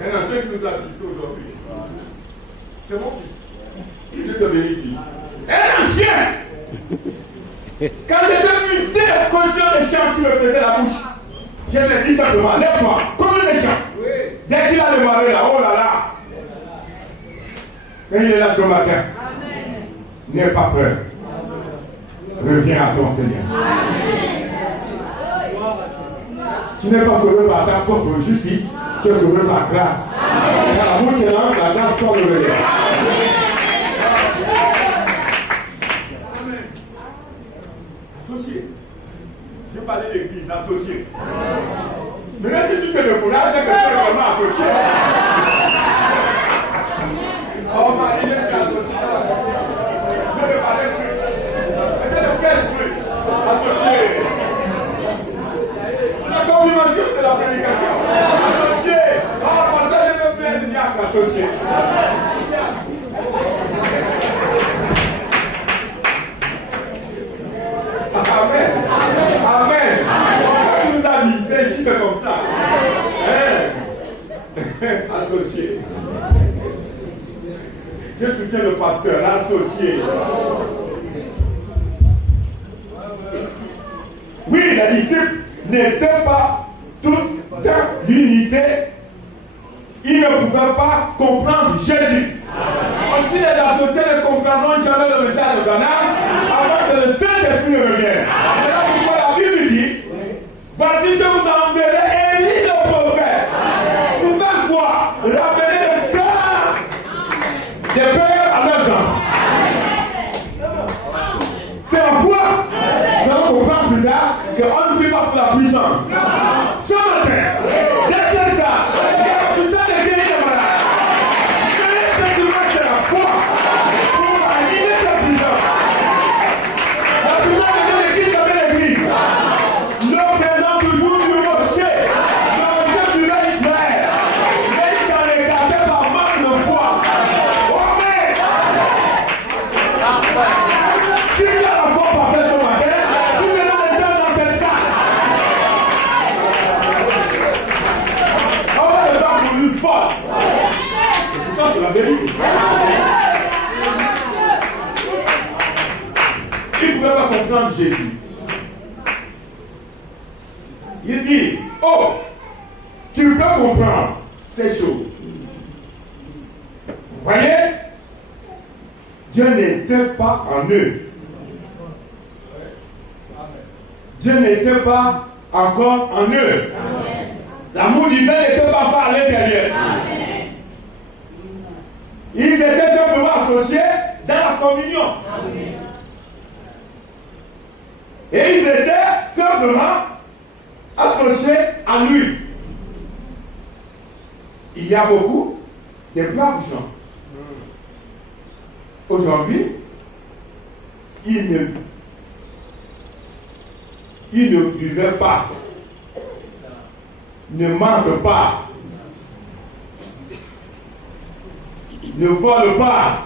Un ancien qui nous a dit aujourd'hui, c'est mon fils. Dieu te bénisse. Un ancien. Quand j'étais muté, conscient des chants qui me faisaient la bouche, Je lui dis simplement, lève-toi, comme les champs. Dès qu'il a démarré là, oh là là. Et il est là ce matin. N'aie pas peur. Reviens à ton Seigneur. Tu n'es pas sauvé par ta propre justice, tu es sauvé par grâce. Car l'amour s'élance, la grâce prend le relais. Associé. Je parlais d'église, associé. Mais là, si tu te décourages, c'est que tu es vraiment associé. Oh, Marie, je suis associé. Je vais parler plus. C'est le caisse plus. Associé. C'est la confirmation de la prédication. Associé. Oh, pour ça, je veux faire du diable, associé. Amen. Amen. Quand tu nous as visités ici, c'est comme ça. Associé. Je soutiens le pasteur, associé. Oui, les disciples n'étaient pas tous dans l'unité. Ils ne pouvaient pas comprendre Jésus. Aussi, les associés ne comprendront jamais le message de Branham avant que le Saint-Esprit ne revienne. Voilà pourquoi la Bible dit, voici, je vous enverrai Élie le prophète. Pour faire quoi? Ramener le cœur des pères à leurs enfants. C'est en foi. Nous allons comprendre plus tard qu'on ne vit pas pour la puissance. Ce matin, derrière ça, il y a la puissance de guérir les malades. C'est la foi pour animer cette puissance. La puissance de l'église avec l'église. Le présent toujours du rocher. Le rocher sur Israël. Mais il s'en écartait par manque de foi. Amen. Si tu as la foi parfaite ce matin, tu me donnes les œuvres dans cette salle. On va le temps pour une foi. Ça, c'est la vérité. Il ne pouvait pas comprendre Jésus. Il dit, oh, tu peux comprendre ces choses. Vous voyez, Dieu n'était pas en eux. Dieu n'était pas encore en eux. L'amour divin n'était pas encore à l'intérieur. Ils étaient simplement associés dans la communion. Et ils étaient simplement associés à lui. Il y a beaucoup de braves gens. Aujourd'hui, ils ne buvaient pas, ne mentent pas, ne volent pas.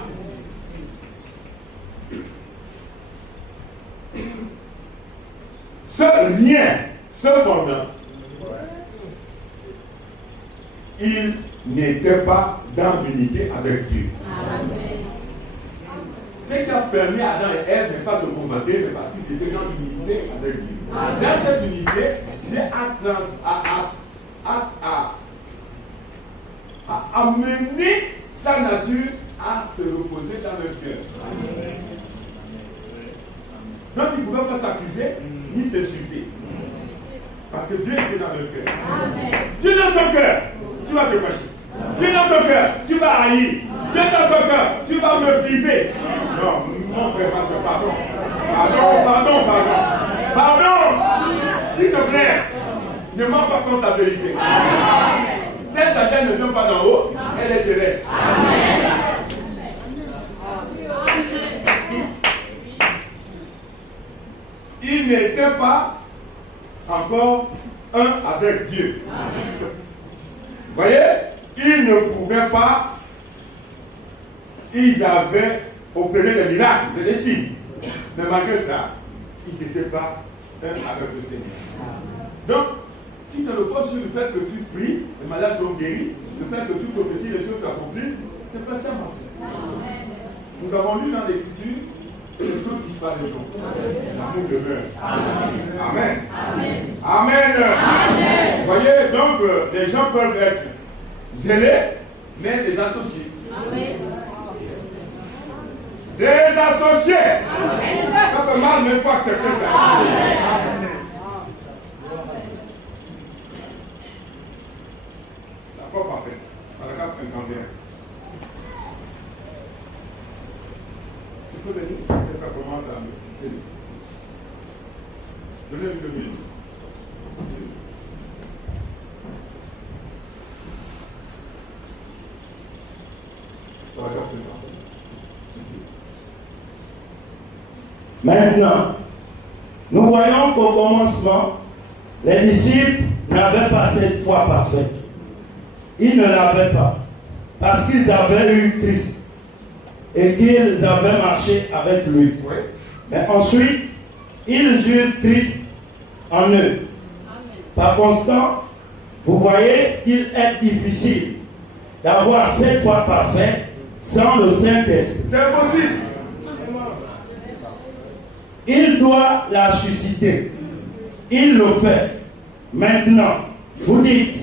Ce rien, cependant, ils n'étaient pas dans l'unité avec Dieu. Ce qui a permis à Adam et Ève de ne pas se combattre, c'est parce qu'ils étaient dans l'unité avec Dieu. Dans cette unité, Dieu a amené sa nature à se reposer dans leur cœur. Donc ils ne pouvaient pas s'accuser ni s'insulter. Parce que Dieu était dans leur cœur. Dieu est dans ton cœur, tu vas te fâcher. Dieu est dans ton cœur, tu vas haïr. Dieu est dans ton cœur, tu vas me briser. Non, mon frère, pasteur, pardon. Pardon. S'il te plaît, ne mens pas contre la vérité. Cette sagesse ne vient pas d'en haut, elle est terrestre. Il n'était pas encore un avec Dieu. Vous voyez, ils ne pouvaient pas, ils avaient opéré des miracles, c'est des signes. Mais malgré ça, ils n'étaient pas un avec le Seigneur. Donc, tu te reposes sur le fait que tu pries, les malades sont guéris, le fait que tu prophétises, les choses s'accomplissent, c'est pas ça, ma soeur. Nous avons lu dans l'Écriture les choses disparaîtront. L'amour demeure. Amen. Amen. Vous voyez, donc les gens peuvent être zélés, mais des associés. Des associés. Ça fait mal même pas accepter ça. La foi parfaite. Paragraphe 51. Tu peux venir, ça commence à me. Donnez-lui le mille. Paragraphe 51. Maintenant, nous voyons qu'au commencement, les disciples n'avaient pas cette foi parfaite. Ils ne l'avaient pas. Parce qu'ils avaient eu Christ. Et qu'ils avaient marché avec lui. Oui. Mais ensuite, ils eurent Christ en eux. Par conséquent, vous voyez qu'il est difficile d'avoir cette foi parfaite sans le Saint-Esprit. C'est possible. Il doit la susciter. Il le fait. Maintenant, vous dites,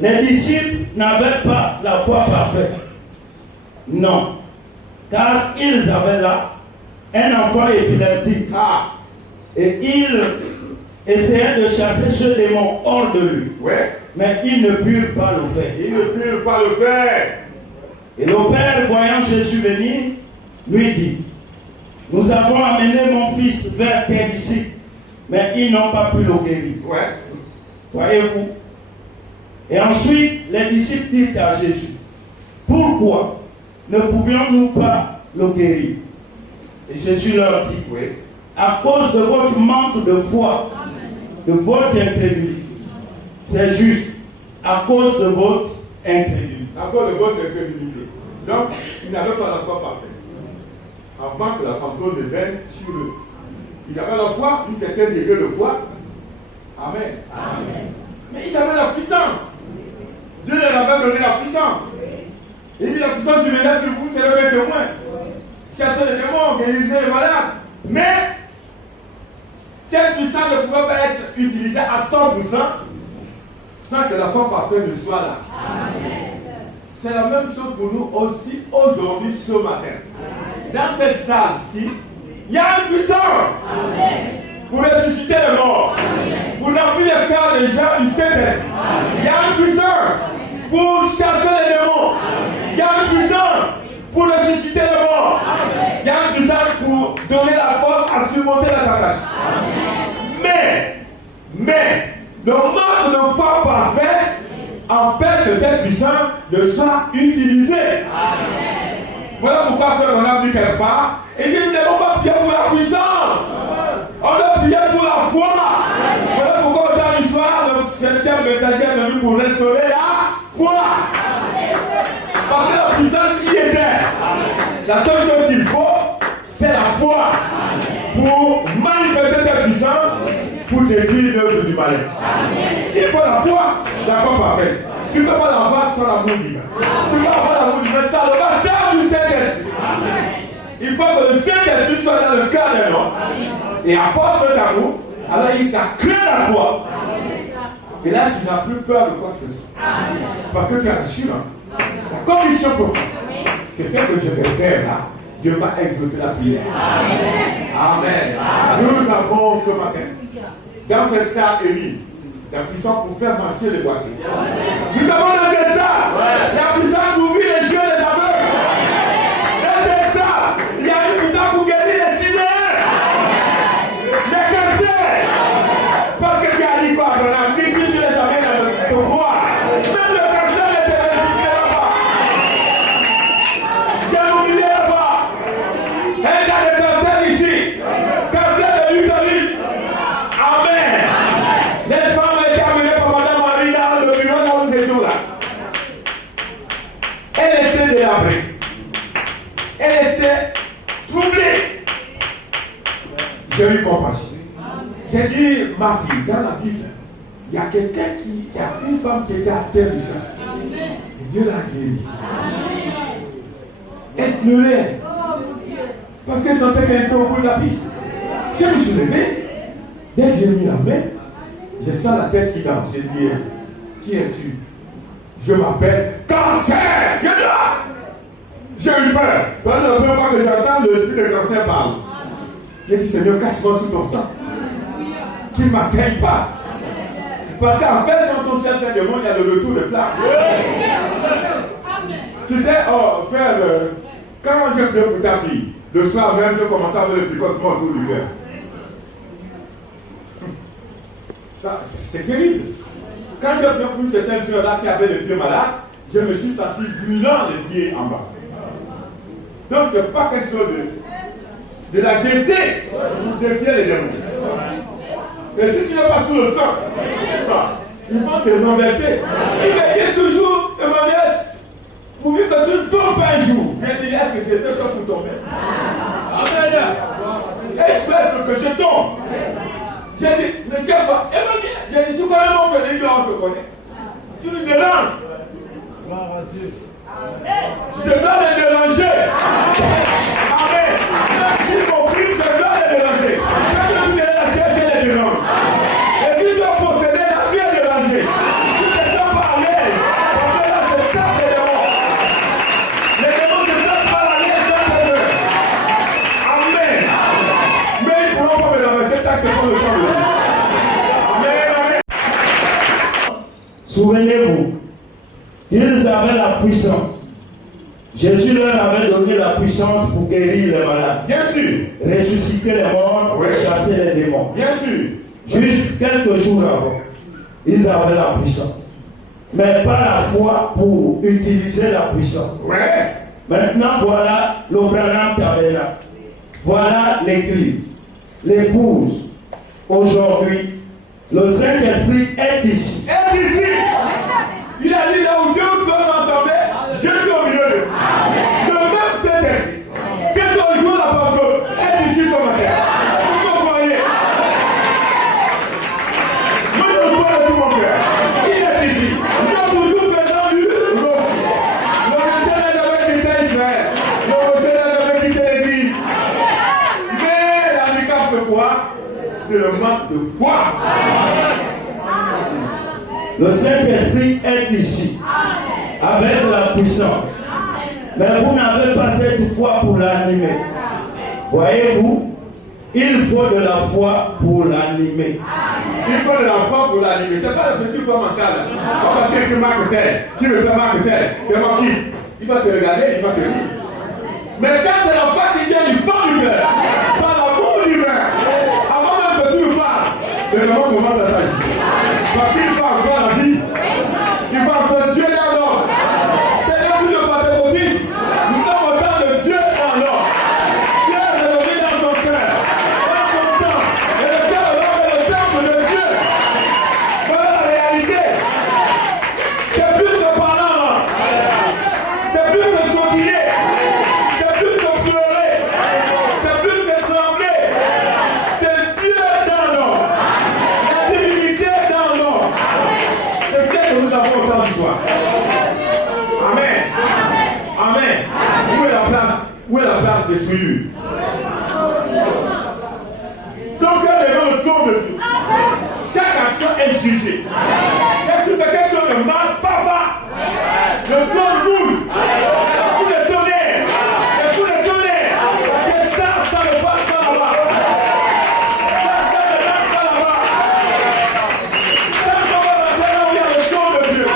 les disciples n'avaient pas la foi parfaite. Non. Car ils avaient là un enfant épileptique. Et ils essayaient de chasser ce démon hors de lui. Ouais. Mais ils ne purent pas le faire. Ils ne purent pas le faire. Et le Père, voyant Jésus venir, lui dit, nous avons amené mon fils vers tes disciples, mais ils n'ont pas pu le guérir. Ouais. Voyez-vous? Et ensuite, les disciples disent à Jésus, pourquoi ne pouvions-nous pas le guérir? Et Jésus leur dit, Oui. à cause de votre manque de foi, de votre incrédulité. C'est juste, à cause de votre incrédulité. À cause de votre incrédulité. Donc, ils n'avaient pas la foi parfaite. Avant que la contrôle ne vienne sur eux. Ils avaient la foi, une certaine degré de foi. Amen. Amen. Mais ils avaient la puissance. Dieu leur avait donné la puissance. Il dit la puissance humaine sur vous, c'est le témoin. Chasser les démons, guérir les malades. Mais cette puissance ne pouvait pas être utilisée à 100% sans que la foi parfaite ne soit là. Amen. C'est la même chose pour nous aussi aujourd'hui, ce matin. Dans cette salle-ci, il y a une puissance. Amen. Pour ressusciter les morts. Amen. Pour remplir les cœurs des gens du Saint-Esprit. Il y a une puissance pour chasser les démons. Amen. Il y a une puissance pour ressusciter les morts. Amen. Il y a une puissance pour donner la force à surmonter la tentation. Mais, le manque de foi parfaite empêche que cette puissance ne soit utilisée. Amen. Voilà pourquoi frère, on a vu quelque part. Et dit, nous ne devons pas prier pour la puissance. On doit prier pour la foi. Amen. Voilà pourquoi au temps du soir, le 7e messager est venu pour restaurer la foi. Amen. Parce que la puissance y était. Amen. La seule chose qu'il faut, c'est la foi. Amen. Pour manifester cette puissance, pour détruire l'œuvre du malin. Il faut la foi, d'accord, parfait. Tu ne peux pas l'avoir sans l'amour divin. Tu ne peux pas avoir l'amour divin sans le baptême du Saint-Esprit. Il faut que le Saint-Esprit soit dans le cœur d'un homme et apporte cet amour. Alors ça crée la foi. Et là, tu n'as plus peur de quoi que ce soit. Parce que tu as l'assurance, la conviction profonde que ce que je vais faire là, Dieu va exaucer la prière. Amen. Nous avons ce matin, dans cette salle élie, la puissance pour faire marcher les boiteux. Nous avons dans cette salle la puissance pour ouvrir les yeux des aveugles. Dans cette salle, il y a une puissance pour guérir les cinéens, les cancers. Parce que tu as dit quoi, Abraham? Si tu les amènes à te croire, même le cancer ne te résistera pas. Je n'oublierai pas. Un cas de cancer ici, cancer de l'utérus. Amen. Les femmes étaient amenées par Madame Marie dans le bureau là où nous étions là. Elle était délabrée. Elle était troublée. J'ai eu compassion. J'ai dit, ma fille, dans la Bible, il y a quelqu'un il y a une femme qui était à terre de ça. Et Dieu l'a guérie. Elle pleurait. Parce qu'elle sentait qu'elle était au bout de la piste. Je me suis levé. Dès que j'ai mis la main, j'ai sens la tête qui danse. J'ai dit, qui es-tu? Je m'appelle Cancer. J'ai eu peur. Parce que c'est la première fois que j'entends le esprit de cancer parler. J'ai dit, Seigneur, cache-moi sous ton sang. Qu'il ne m'atteigne pas. Parce qu'en fait, quand on cherche un démon, il y a le retour de flamme. Tu sais, frère, quand je prie pour ta fille, le soir même, je commençais à avoir le picotement autour du cœur. Ça, c'est terrible. Quand je prie pour certaines soeurs-là qui avaient les pieds malades, je me suis senti brûlant les pieds en bas. Donc, ce n'est pas quelque chose de la gaieté pour défier les démons. Et si tu n'es pas sous le sang, ils vont te renverser. Il me dit toujours, Emmanuel, pourvu que tu ne tombes pas un jour. J'ai dit, est-ce que c'était toi pour tomber? Amen. Espère que je tombe. J'ai dit, monsieur, Emmanuel, j'ai dit, tu connais mon frère? Il dit, on te connaît. Tu nous déranges. Je dois les déranger. Amen. Si mon Christ, je dois les déranger. Quand je suis dérangé, je les dérange. Et si tu as possédé, là, tu es dérangé. Tu ne te sens pas à l'aise. Parce que là, c'est ça les démons. Les démons ne se sentent pas à l'aise dans tes cœurs. Amen. Mais ils ne pourront pas me renverser tant que c'est comme le temps de la vie. Amen, amen. Souvenez-vous, ils avaient la puissance. Jésus leur avait donné la puissance pour guérir les malades. Bien sûr. Ressusciter les morts, Oui. chasser les démons. Bien sûr. Juste quelques jours avant, ils avaient la puissance. Mais pas la foi pour utiliser la puissance. Ouais. Maintenant, voilà l'Abraham Tabernacle. Voilà l'église, l'épouse. Aujourd'hui, le Saint-Esprit est ici. Est ici. Il a dit là où deux ou trois sont assemblés, je suis au milieu d'eux. Le même Saint-Esprit, qui est au jour de la Pentecôte, est ici ce matin. Est-ce que vous croyez? Moi je le crois de tout mon cœur. Il est ici. Il est toujours présent du rocher. Le Monsieur n'a jamais quitté Israël. Le Monsieur n'a jamais quitté l'Église. Mais l'handicap c'est quoi? C'est le manque de foi. Le Saint-Esprit est ici, avec la puissance. Mais vous n'avez pas cette foi pour l'animer. Voyez-vous, il faut de la foi pour l'animer. Il faut de la foi pour l'animer. Ce n'est pas le petit foi mental. On va dire que Marc c'est. Tu ne fais Marc c'est. Tu es qui? Il va te regarder, il va te dire. Mais quand c'est la foi qui vient du fond du cœur, par l'amour divin, avant même que tu nous parles, le moment commence à s'agir. Parce qu'il faut encore la vie. Il faut encore Dieu dans l'ordre. C'est le but de Pentecôtiste. Nous sommes au temps de Dieu dans l'ordre. Dieu est revenu dans son cœur, dans son temps. Et le cœur de l'homme est le temple de Dieu. Voilà la réalité. C'est plus que parlant. C'est plus que sautiller. C'est plus que pleurer. C'est plus que trembler. C'est Dieu dans l'ordre. La divinité dans l'ordre. C'est ce que nous avons autant de joie. Amen. Amen. Où est la place? Où est la place des souillures? Donc, quand devant le trône de Dieu, chaque action est jugée. Est-ce que tu fais quelque chose de mal? Papa! Le trône bouge. Les coups de tonnerre. Les coups de tonnerre. C'est ça, ça ne passe pas là-bas. Ça ne passe pas là-bas. Ça ne va pas rentrer là où il y a le trône de Dieu.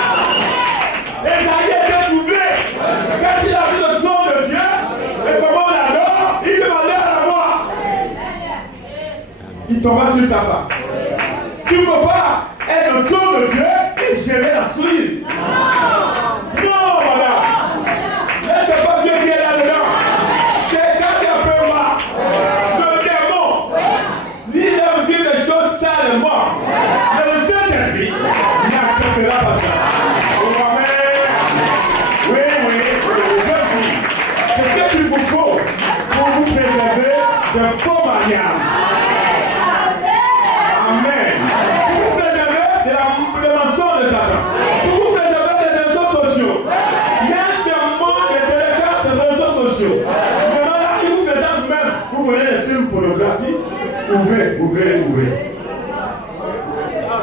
Esaïe était troublé. Quand il a vu le trône de Dieu, et comment on l'adore, il demandait à la mort. Il tomba sur sa face. Tu ne peux pas être le trône de Dieu et gérer la souillure. Non, madame. Mais c'est pas Dieu qui est là-dedans. C'est quand il y a peu mort. Le démon. Lui, il aime vivre des choses sales et mortes. Mais le Saint-Esprit n'acceptera pas ça. Oh, amen. Oui, jeune fille. C'est ce qu'il vous faut pour vous préserver d'un faux mariage. Amen. Pour vous préserver des mensonges de Satan. Pour vous préserver des Ouvrez.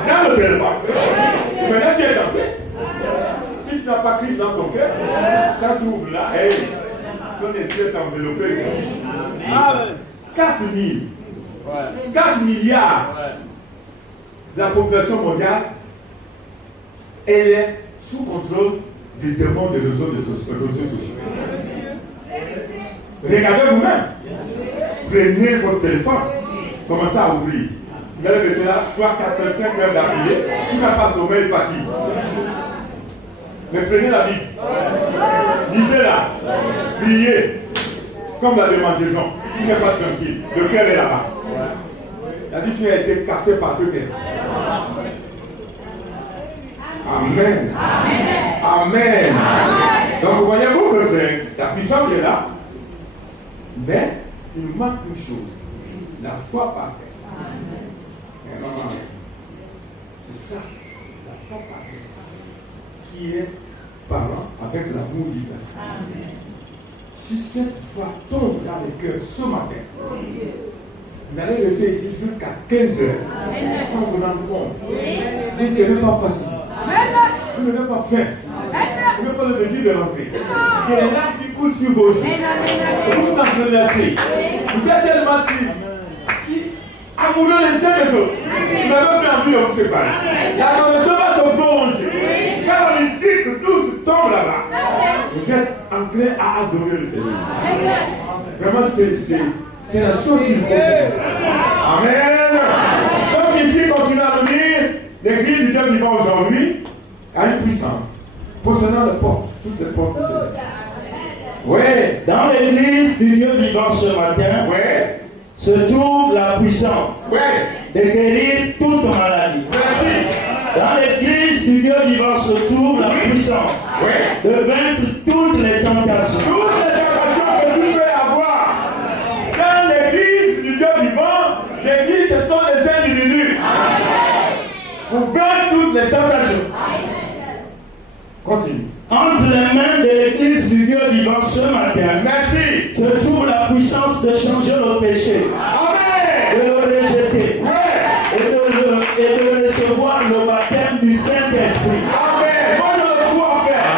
Dans le téléphone. Maintenant, tu es tenté. Si tu n'as pas Christ dans ton cœur, quand tu ouvres là, ton esprit est enveloppé. 4 milliards de la population mondiale, elle est sous contrôle des démons de réseaux sociaux. Regardez vous-même. Prenez votre téléphone, commencez à ouvrir. Vous allez rester là 3, 4, 5 heures d'affilée. Tu n'as pas sommeil, fatigue. Mais prenez la Bible. Lisez-la. Priez. Comme la démangeaison. Tu n'es pas tranquille. Le cœur est là-bas. Il a dit tu as été capté par ce qu'est. Amen. Amen. Donc voyez-vous que la puissance est là. Mais il nous manque une chose. La foi parfaite. C'est ça. La foi parfaite. Qui est parlant avec l'amour divin. Si cette foi tombe dans les cœurs ce matin, vous allez rester ici jusqu'à 15 heures sans vous rendre compte. Vous ne serez pas fatigué. Vous n'avez pas faim. Vous n'avez pas le désir de rentrer. Il y a des larmes qui coulent sur vos joues. Vous vous entrelacez. Vous êtes tellement si amoureux les uns des autres. Vous n'avez plus envie de vous séparer. La connexion va se prolonger. Quand ici que tous tombent là-bas, vous êtes enclin à adorer le Seigneur. Vraiment, c'est la chose qu'il faut. Amen. Donc ici, continuez à venir. L'église du Dieu vivant aujourd'hui a une puissance. Possédant les portes, toutes les portes du Seigneur. Oui. Dans l'église du Dieu vivant ce matin, se trouve la puissance de guérir toute maladie. Merci. Dans l'église du Dieu vivant se trouve la puissance de vaincre toutes les tentations. Toutes les tentations que tu peux avoir. Dans l'église du Dieu vivant, l'église ce sont les individus. Pour vaincre toutes les tentations. Continue. Entre les mains de l'église du Dieu vivant ce matin, merci, se trouve la puissance de changer le péché. Amen. De le rejeter. Et de recevoir le baptême du Saint-Esprit. Amen. Moi je le dois faire.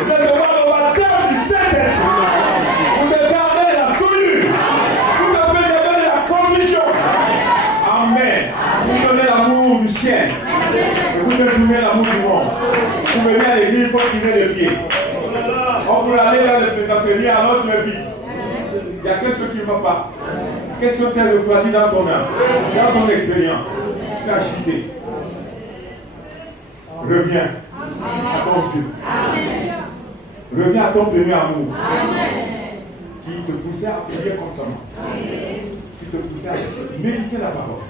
Recevoir le baptême du Saint-Esprit. Vous te perdez la souillure. Vous te préservez de la confusion. Amen. Vous donnez l'amour du ciel. Et vous détournez l'amour du monde. Vous venez à l'église, il faut tirer les pieds. On peut aller dans les plaisanteries, alors tu es vite. Il y a quelque chose qui ne va pas. Quelque chose s'est refroidi dans ton âme, dans ton expérience. Tu as chuté. Reviens à ton Dieu. Reviens à ton premier amour. Qui te poussait à prier constamment. Qui te poussait à méditer la parole.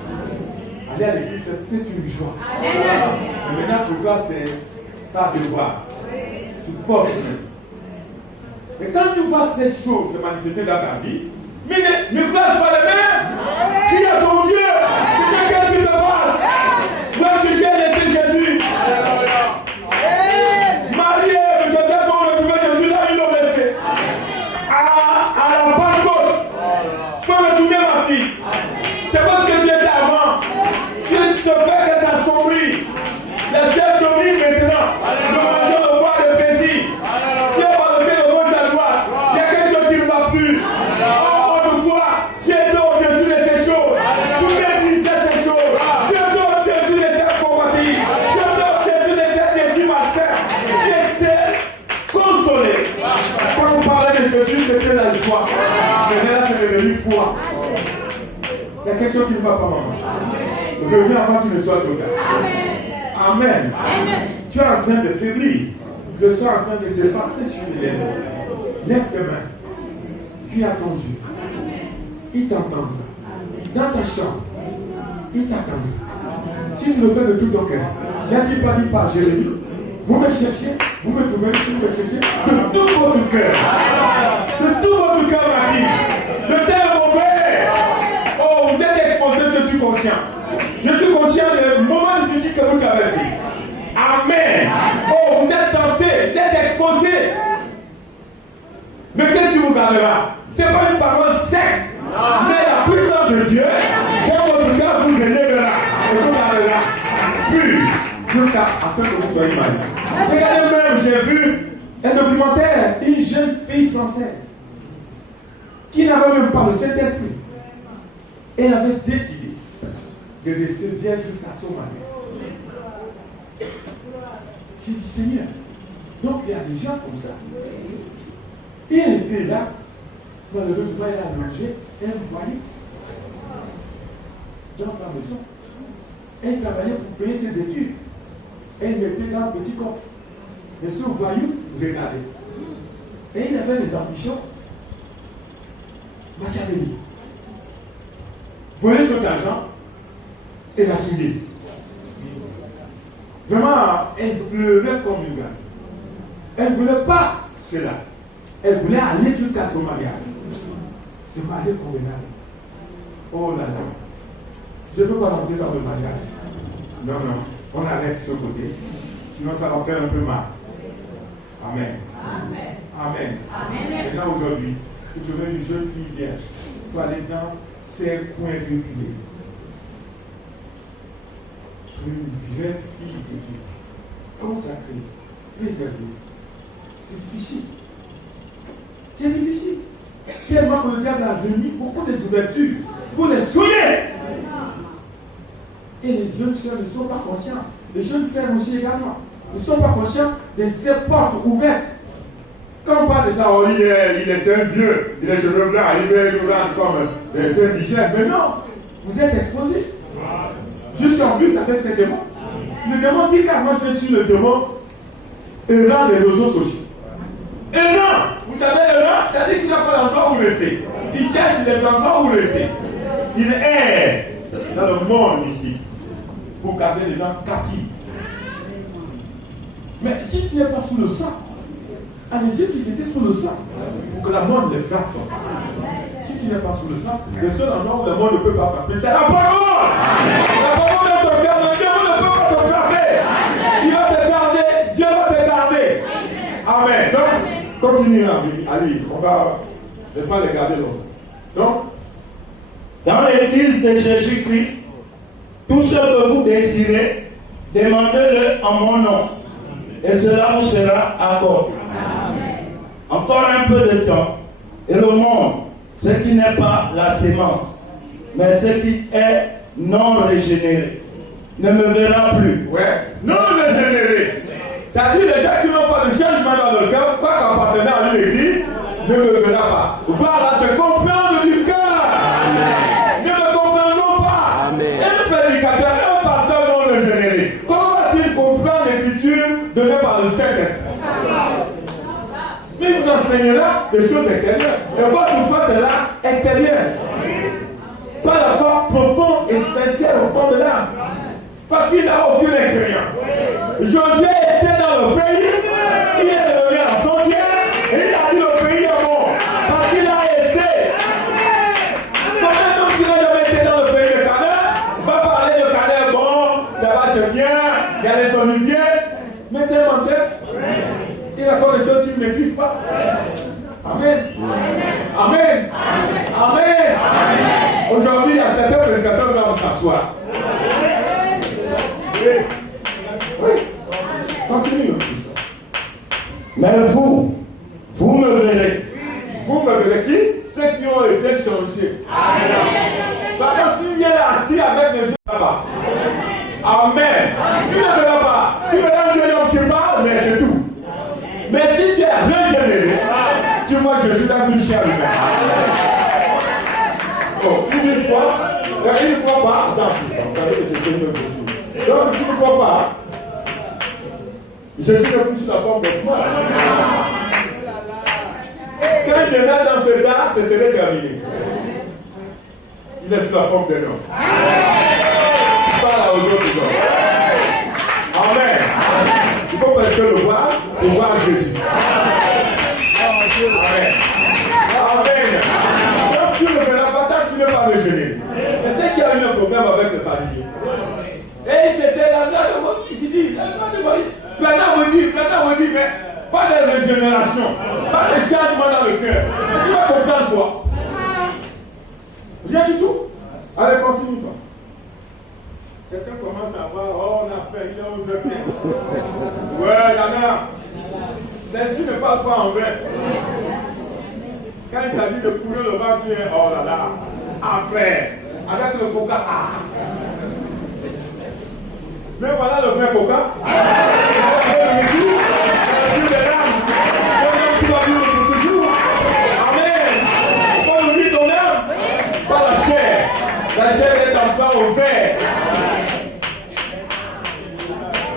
Aller à l'église, c'était une joie. Et maintenant pour toi, c'est ta devoir. Tu forces. Et quand tu vois ces choses se manifester dans ta vie, mais ne place pas les mains. Crie à ton Dieu. Seigneur, qu'est-ce qui se passe? Où est-ce que j'ai laissé Jésus? Marie et Joseph ont retrouvé Jésus là, ils l'ont laissé. À la Pentecôte. Faut retourner ma fille. C'est parce que tu étais avant. Tu te fais que tu as sombri. Les chefs dominent maintenant. Le manger, le boire, le plaisir. Tu as pas levé le gauche à droite. Il y a quelque chose qui ne va plus. Tu es au-dessus de ces choses. Tu maîtrisais ces choses. Tu es au-dessus de cette pauvreté. Tu es au-dessus de cette désir malsain. Tu étais consolé. Quand on parlait de Jésus, c'était la joie. Mais là, c'est devenu foi. Il y a quelque chose qui ne va pas, maman. Reviens avant qu'il ne soit trop tard. Amen. Tu es en train de faiblir. Le sang est en train de s'effacer sur les lèvres. Lève tes mains. Puis attends Dieu. Il t'entendra. Dans ta chambre, il t'attendra. Si tu le fais de tout ton cœur, n'a-t-il pas dit par Jérémie, vous me cherchez, vous me trouvez, si vous me cherchez, de tout votre cœur. De tout votre cœur, ma vie. Le temps est mauvais. Oh, vous êtes exposé, je suis conscient. Je suis conscient des moments difficiles que vous traversez. Amen. Oh, vous êtes tenté, vous êtes exposé. Mais qu'est-ce qui vous gardera? Ce n'est pas une parole sec. Mais la puissance de Dieu, dans votre cœur, vous élèvera et vous parlera plus jusqu'à ce que vous soyez mariés. Regardez même, j'ai vu un documentaire, une jeune fille française qui n'avait même pas le Saint-Esprit. Elle avait décidé de rester vierge jusqu'à son mariage. J'ai dit, Seigneur, donc il y a des gens comme ça. Et elle était là, malheureusement, elle a mangé un voyou dans sa maison. Elle travaillait pour payer ses études. Elle mettait dans un petit coffre. Et ce voyou regardait. Et il avait des ambitions. Machiavéliques. Voler cet argent et la souiller. Vraiment, elle pleurait comme une gamme. Elle ne voulait pas cela. Elle voulait aller jusqu'à son mariage. Se marier convenable. Oh là là. Je ne peux pas rentrer dans le mariage. Non, non. On arrête ce côté. Sinon, ça va faire un peu mal. Amen. Amen. Amen. Amen. Maintenant, aujourd'hui, vous trouvez une jeune fille vierge. Il faut aller dans ces coins reculés. Une vraie fille de Dieu. Consacrée. Préservée. C'est difficile. C'est difficile. Tellement que le diable a remis beaucoup des ouvertures pour les souiller. Et les jeunes sœurs ne sont pas conscients. Les jeunes frères aussi également ne sont pas conscients de ces portes ouvertes. Quand on parle de ça, oh, il est un vieux, il est cheveux blancs, il est blanc comme des indigènes. Mais non, vous êtes exposés. Jusqu'en but avec ces démons. Le démon dit carrément je suis le démon errant des réseaux sociaux. Errant, vous savez, errant, ça veut dire qu'il n'a pas d'endroit où rester. Il cherche des endroits où rester. Il est dans le monde mystique pour garder les gens captifs. Mais si tu n'es pas sous le sang, allez-y qu'ils étaient sous le sang pour que la mort les frappe. Si tu n'es pas sous le sang, le seul endroit où la mort ne peut pas frapper, c'est la parole. La parole de ton cœur, le diable ne peut pas te frapper. Il va te garder, Dieu va te garder. Amen. Donc, continuez, allez, on va ne pas les garder longtemps. Donc, dans l'église de Jésus-Christ, tout ce que vous désirez, demandez-le en mon nom. Et cela vous sera accordé. Encore un peu de temps. Et le monde, ce qui n'est pas la sémence, mais ce qui est non régénéré, ne me verra plus. Ouais, non régénéré. C'est-à-dire les gens qui n'ont pas de changement dans leur cœur, quoi qu'appartenant à l'église, ne me verra pas. Voilà, c'est comprendre du cœur. Ne me comprendront pas. Amen. Un prédicateur, un pasteur non régénéré, comment va-t-il comprendre l'écriture donnée par le Saint-Esprit? Mais il vous enseignera des choses extérieures. Et votre foi sera extérieure. Pas la foi profonde et sincère au fond de l'âme. Parce qu'il n'a aucune expérience. Josué était dans le pays, il est revenu à la frontière, et il a dit le pays est bon. Parce qu'il a été. Quand qu'il n'a jamais été dans le pays de Canaan, il va parler de Canaan, bon, ça va, c'est bien, il y a les oliviers, mais c'est un menteur. Il raconte des choses qu'il ne maîtrise pas. Amen. Amen. Amen. Aujourd'hui, il y a certains prédicateurs qui vont s'asseoir. Oui. Continue. Mais vous me verrez. Vous me verrez qui? Ceux qui ont été changés. Par contre, tu viens assis avec les yeux là-bas. Amen. Tu ne verras pas. Tu verras un jeune homme qui parle, mais c'est tout. Mais si tu es régénéré, tu vois Jésus dans une chair humaine. Oh, une fois pas. Attends, donc tu ne crois pas. Jésus n'est plus sous la forme de moi. Quand il est là dans ce cas, ce serait terminé. Il est sous la forme d'un homme. Il parle aux autres hommes. Amen. Il faut parce que le voir pour voir Jésus. Amen. Amen. Donc tu ne verras pas tant que tu ne vas pas me gêner. C'est ce qui a eu un problème avec le palier. Et il s'était là, il s'est dit, maintenant on dit, mais pas de régénération, pas de changement dans le cœur. Et tu vas comprendre quoi? Rien du tout. Allez, continue toi. Certains commencent à voir, oh, on a fait, il est 11h15. Ouais, il y en a. L'esprit ne parle pas en vain. Quand il s'agit de courir le vent, tu es, oh là là, après, avec le coca, ah. Mais voilà le vrai coca. Amen. Pas l'oubli ton âme, pas la chair. La chair est encore au vert.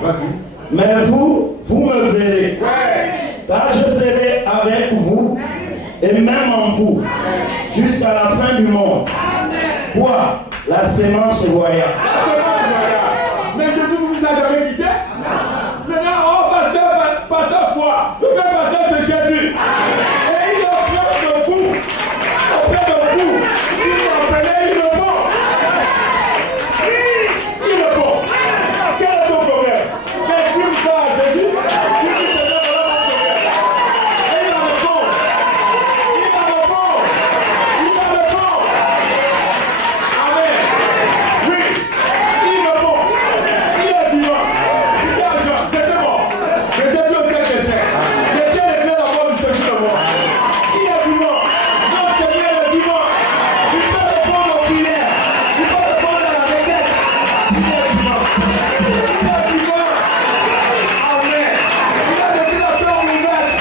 Vas-y. Mais vous me verrez. Ouais. Car je serai avec vous et même en vous jusqu'à la fin du monde. Quoi? La sémence royale. Mais Jésus ne vous a jamais quitté. Maintenant, oh pasteur quoi? Le vrai pasteur c'est Jésus. Et il est auprès de vous. Auprès de vous. Il m'appelait, il est bon. Il est bon. Quel est ton problème? Exprime ça à Jésus. Il dit c'est le problème. Et il a répondu. Il a répondu. Il a répondu. Amen. Oui. Il est bon. Il est vivant. Il est agent. C'était bon. Mais c'est plus auquel que c'est. Lequel est bien d'avoir du Seigneur de moi? Il est vivant. Notre Seigneur est vivant. Il peut répondre aux prières. Il peut répondre à la requête. Il est vivant. Il est vivant. Amen. Il a laissé la tombe ouverte.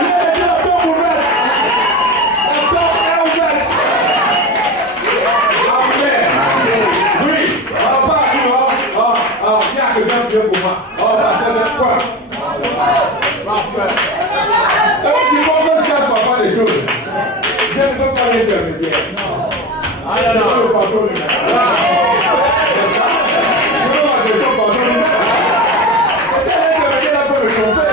Il a laissé la tombe ouverte. La tombe est ouverte. Amen. Oui. On va dire, il y a que Dieu pour moi. On va passer le quoi? Parfait. Il faut que je sache papa les choses. Je ne peux pas l'intermédiaire. Ah non, non. Pardon, je veux ma question, pardon. C'est l'intermédiaire là pour le tromper.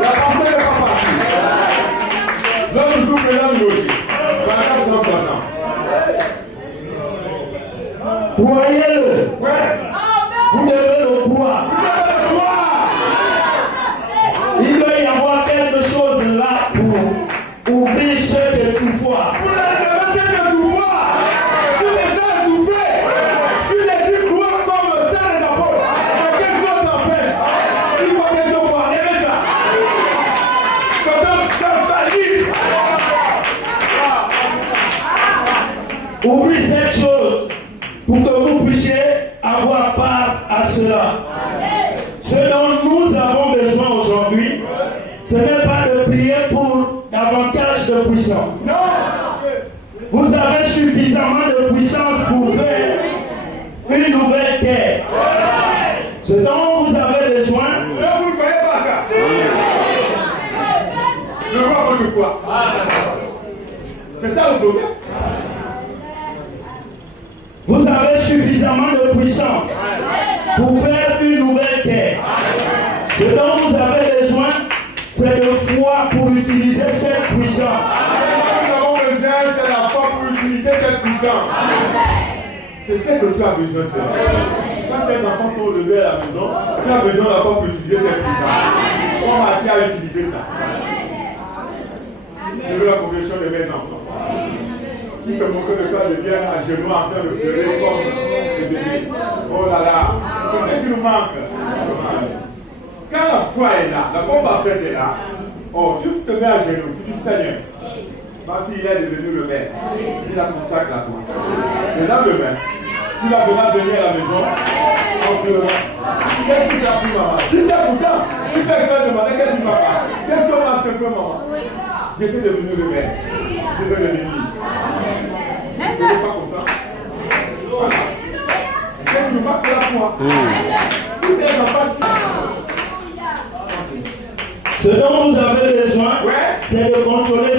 La pensée n'est pas partie. L'homme joue que l'homme logis. Paragraphe 160. Croyez-le. Ouais. Vous devez le croire. Vous devez le croire. Il doit y avoir quelque chose là pour ouvrir ceux de toute foi. Vous l'avez laissé de tout voir. Tu les as étouffés. Tu les dis croire comme le temps des apôtres. Mais quelle chose t'empêche? Il faut que je vois. Regardez ça. Quand on va libre. Ouvrez cette chose pour que vous puissiez avoir part à cela. Ce dont nous avons besoin aujourd'hui, ce n'est pas de prier pour davantage de puissance. Non. Vous avez suffisamment de puissance pour faire une nouvelle terre. Ce dont vous avez besoin, Là, vous ne croyez pas ça. Le roi veut le quoi? C'est ça le problème. vous avez suffisamment de puissance pour faire une nouvelle terre. Ce dont vous avez besoin, c'est de foi pour utiliser cette puissance. Nous avons besoin, c'est la foi pour utiliser cette puissance. C'est ce que tu as besoin, Seigneur. Quand tes enfants sont levés à la maison, tu as besoin de la foi pour utiliser cette puissance. Comment as-tu à utiliser ça? Je veux la conversion de mes enfants. Qui se moquent de toi deviennent à genoux en train de pleurer comme des bébés. Oh là là, c'est ce qui nous manque. Quand la foi est là, la foi parfaite est là, oh, tu te mets à genoux, tu dis Seigneur, ma fille est devenue le maire, il la consacre à toi. Le lendemain, tu la verras venir à la maison en pleurant. Qu'est-ce que tu as pris, maman? Tu sais pourtant, tu t'es fait demander qu'est-ce que tu m'as fait? Qu'est-ce que m'a fait, maman? J'étais devenu le maire, je vais devenir. Je ne suis pas content. Voilà. C'est une marque, c'est la foi. Tous les enfants, Ce dont vous avez besoin, ouais, c'est de contrôler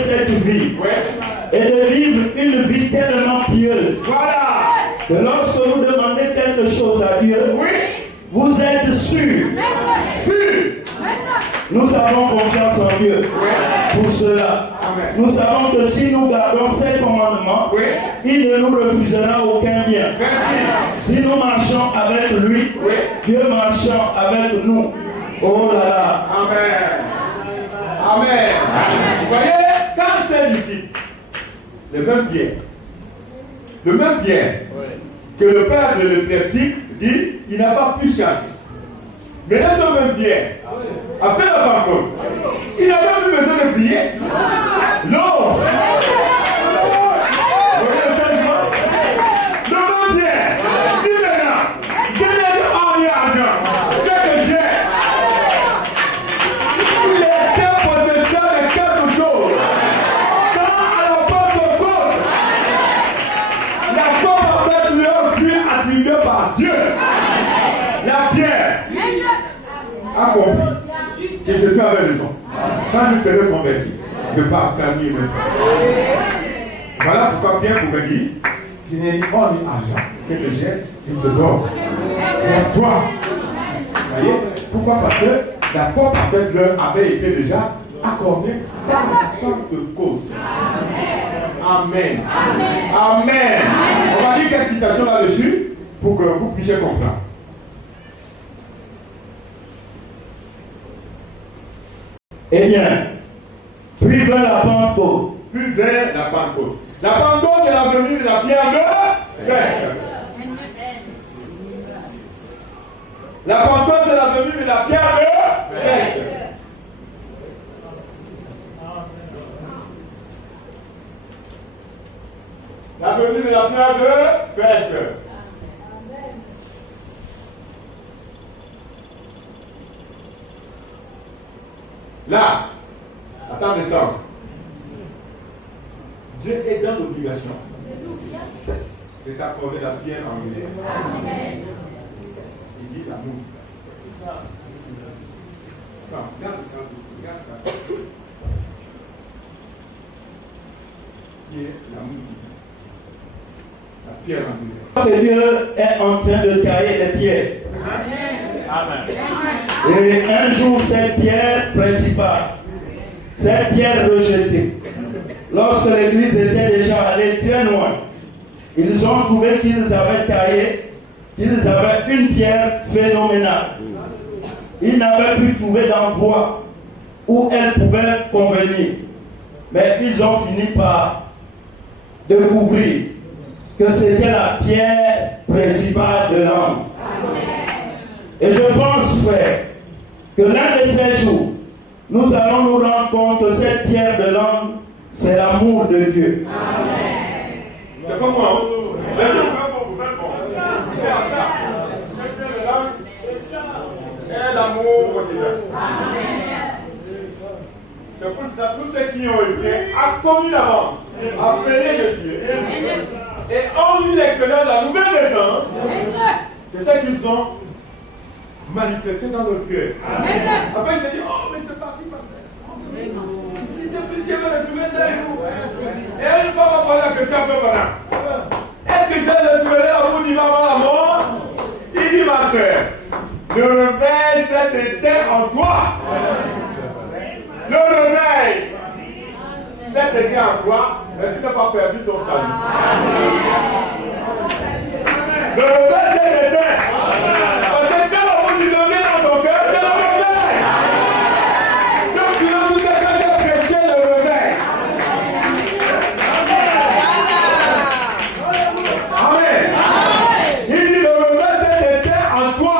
chose à Dieu? Oui. Vous êtes sûr? Nous avons confiance en Dieu pour cela. Amen. Nous savons que si nous gardons ses commandements, Oui. il ne nous refusera aucun bien. Merci. Si nous marchons avec lui, Oui. Dieu marchant avec nous. Oh là là. Amen. Amen. Vous voyez, quand ces disciples, le même Pierre, que le père de l'épileptique dit, il n'a pas pu chasser. Mais là, ce même Pierre, après la Pentecôte, il n'a pas plus besoin de prier. Non. Vous voyez le changement? Le même Pierre, dit maintenant, je n'ai pas ni argent, ce que j'ai. Il était possesseur de quelque chose. Quand à la Pentecôte, la forme en fait lui a fut attribuée par Dieu. La pierre a compris que Jésus avait raison. Quand je serai converti, je ne vais pas affermir mes frères. Voilà pourquoi Pierre pouvait dire, je n'ai ni or ni argent. Ce que j'ai, je te donne. Pour toi. Vous voyez? Pourquoi? Parce que la forme avec leur avait été déjà accordée par la Pentecôte. Amen. Amen. On va dire quelques citations là-dessus pour que vous puissiez comprendre. Eh bien, puis vers la Pentecôte. Puis vers la Pentecôte. La Pentecôte, c'est la venue de la pierre de Pâques. La Pentecôte, c'est la venue de la pierre de Pâques. La venue de la pierre de Pâques. Là, attends naissance. Dieu est dans l'obligation de t'accorder la pierre angulaire. Il dit l'amour. C'est ça. Non, regarde ça. Regarde ça. Qui est l'amour. La pierre angulaire. Que Dieu est en train de tailler les pierres. Amen. Et un jour, cette pierre principale, cette pierre rejetée, lorsque l'église était déjà allée très loin, ils ont trouvé qu'ils avaient taillé, qu'ils avaient une pierre phénoménale. Ils n'avaient pu trouver d'endroit où elle pouvait convenir. Mais ils ont fini par découvrir que c'était la pierre principale de l'homme. Et je pense, frère, que l'un de ces jours, nous allons nous rendre compte que cette pierre de l'homme, c'est l'amour de Dieu. Amen. C'est pas moi. C'est ça. Et l'amour de Dieu. C'est pour ça tous ceux qui ont été connus d'avance, appelés de Dieu, et ont eu l'expérience de la nouvelle naissance, c'est ça qu'ils ont manifesté dans leur cœur. Après, ils se disent, oh, mais c'est parti passer. Si c'est plus, il va retrouver ça un jour. Et un jour, on va poser la question un peu maintenant. Est-ce que je retrouverai l'amour divin avant la mort? Il dit, ma soeur, le réveil s'est éteint en toi. Le réveil s'est éteint en toi, mais tu n'as pas perdu ton salut. Le réveil s'est éteint. Parce que quand l'amour divin vient dans ton cœur, c'est le réveil. Donc tu as tout ça quand tu as prêché le réveil. Amen. Il dit le réveil s'est éteint en toi.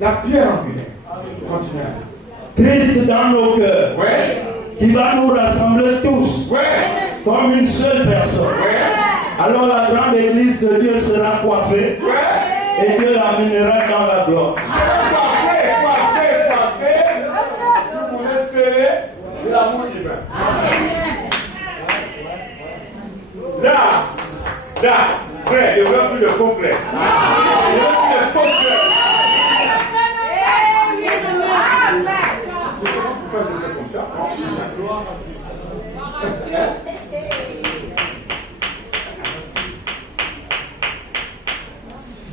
La pierre angulaire. Continuez. Christ dans nos cœurs, Ouais. qui va nous rassembler tous Ouais. comme une seule personne. Ouais. Alors la grande église de Dieu sera coiffée Ouais. et Dieu l'amènera dans la gloire. Coiffé. Je voulais serrer de l'amour divin. Là, frère, il n'y aura plus de faux frères. Il n'y aura plus de faux frères. Je sais pas pourquoi je fais comme ça.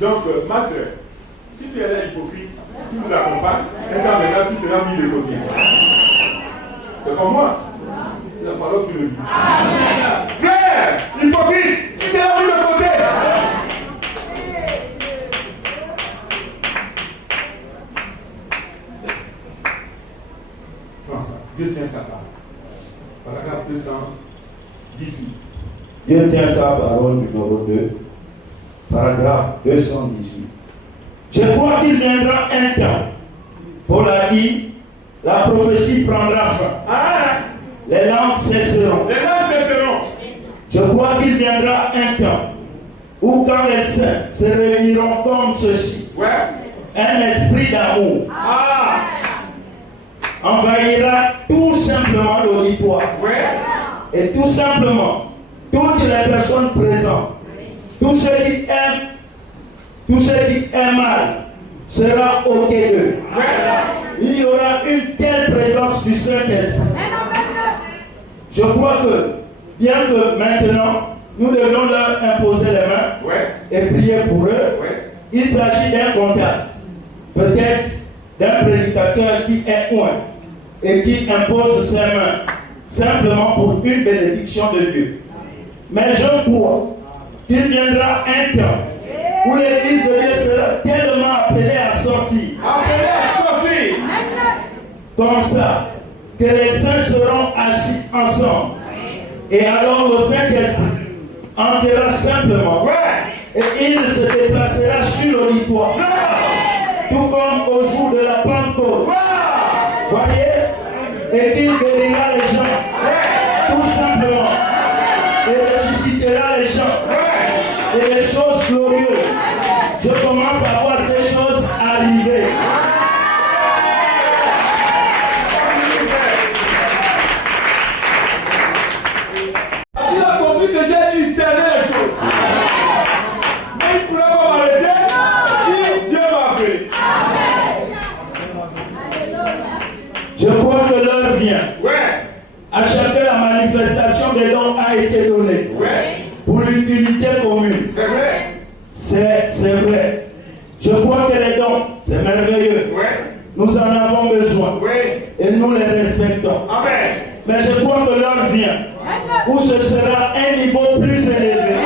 Donc, ma soeur, si tu es là hypocrite, tu nous accompagnes, et quand maintenant tu seras mis de côté. C'est comme moi. C'est la parole qui le dit. Frère, hypocrite, tu seras mis de côté. Prends ça. Dieu tient sa parole. Paragraphe 218. Dieu tient sa parole numéro 2, paragraphe 218. Je crois qu'il viendra un temps. Paul a dit, la prophétie prendra fin. Ah, Les langues cesseront. les langues cesseront. Je crois qu'il viendra un temps où quand les saints se réuniront comme ceci, Ouais. un esprit d'amour Ah, envahira tout simplement l'auditoire. ouais. Et tout simplement, toutes les personnes présentes, tous ceux qui aiment mal, sera OK d'eux. Ouais. Il y aura une telle présence du Saint-Esprit. Je crois que, bien que maintenant, nous devons leur imposer les mains Ouais. et prier pour eux, Ouais. il s'agit d'un contact, peut-être d'un prédicateur qui est loin et qui impose ses mains, simplement pour une bénédiction de Dieu. Mais je crois qu'il viendra un temps où l'Église de Dieu sera tellement appelée à sortir, Appelez à sortir. comme ça, que les saints seront assis ensemble. Et alors le Saint-Esprit entrera simplement Ouais. et il se déplacera sur l'auditoire, tout comme au jour de la Pentecôte. Voyez, et il guérira les gens, tout simplement, et ressuscitera les gens, et les choses glorieuses. Je commence à voir ces choses arriver. Il a compris que j'ai discerné les choses. Mais il ne pourrait pas m'arrêter si Dieu m'a appelé. Je crois que l'heure vient. Ouais. À chacun, la manifestation des dons a été donnée Ouais. pour l'utilité commune. C'est vrai. C'est vrai. Je crois que les dons, c'est merveilleux. Ouais. Nous en avons besoin Ouais. et nous les respectons. Amen. Mais je crois que l'heure vient où ce sera un niveau plus élevé.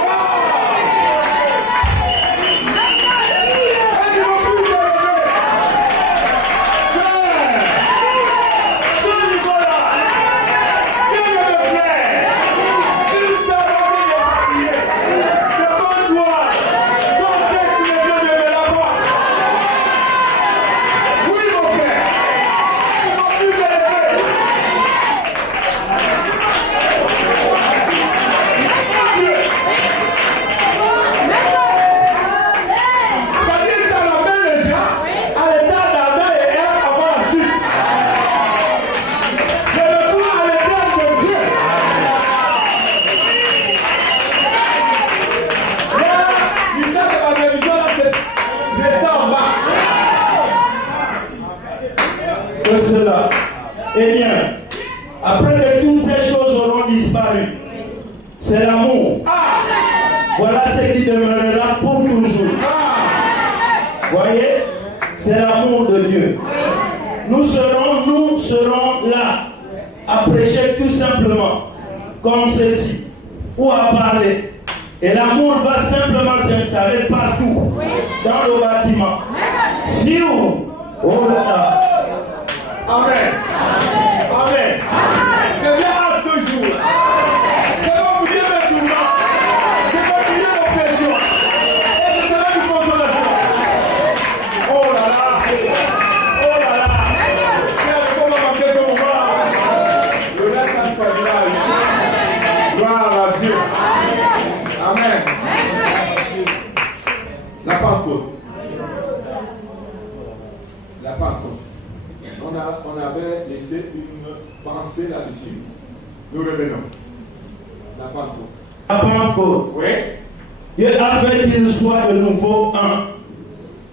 Que cela. Eh bien, après que toutes ces choses auront disparu, c'est l'amour. Voilà ce qui demeurera pour toujours. Voyez, c'est l'amour de Dieu. Nous serons là à prêcher tout simplement comme ceci, ou à parler. Et l'amour va simplement s'installer partout dans le bâtiment. Fiou, oh là là. Amen. Amen. Que Dieu hâte ce jour. Que vous oubliez le tourment. Que vous oubliez l'oppression. Et ce sera une consolation. Oh là là. Oh là là. C'est avec quoi on va manquer ce moment. Le reste, ça ne s'agira pas. Gloire à Dieu. Amen. La Pentecôte. La Pentecôte. On avait laissé une pensée là-dessus. Nous revenons. La Pentecôte. La Pentecôte. Oui. Dieu a fait qu'ils soient de nouveau un.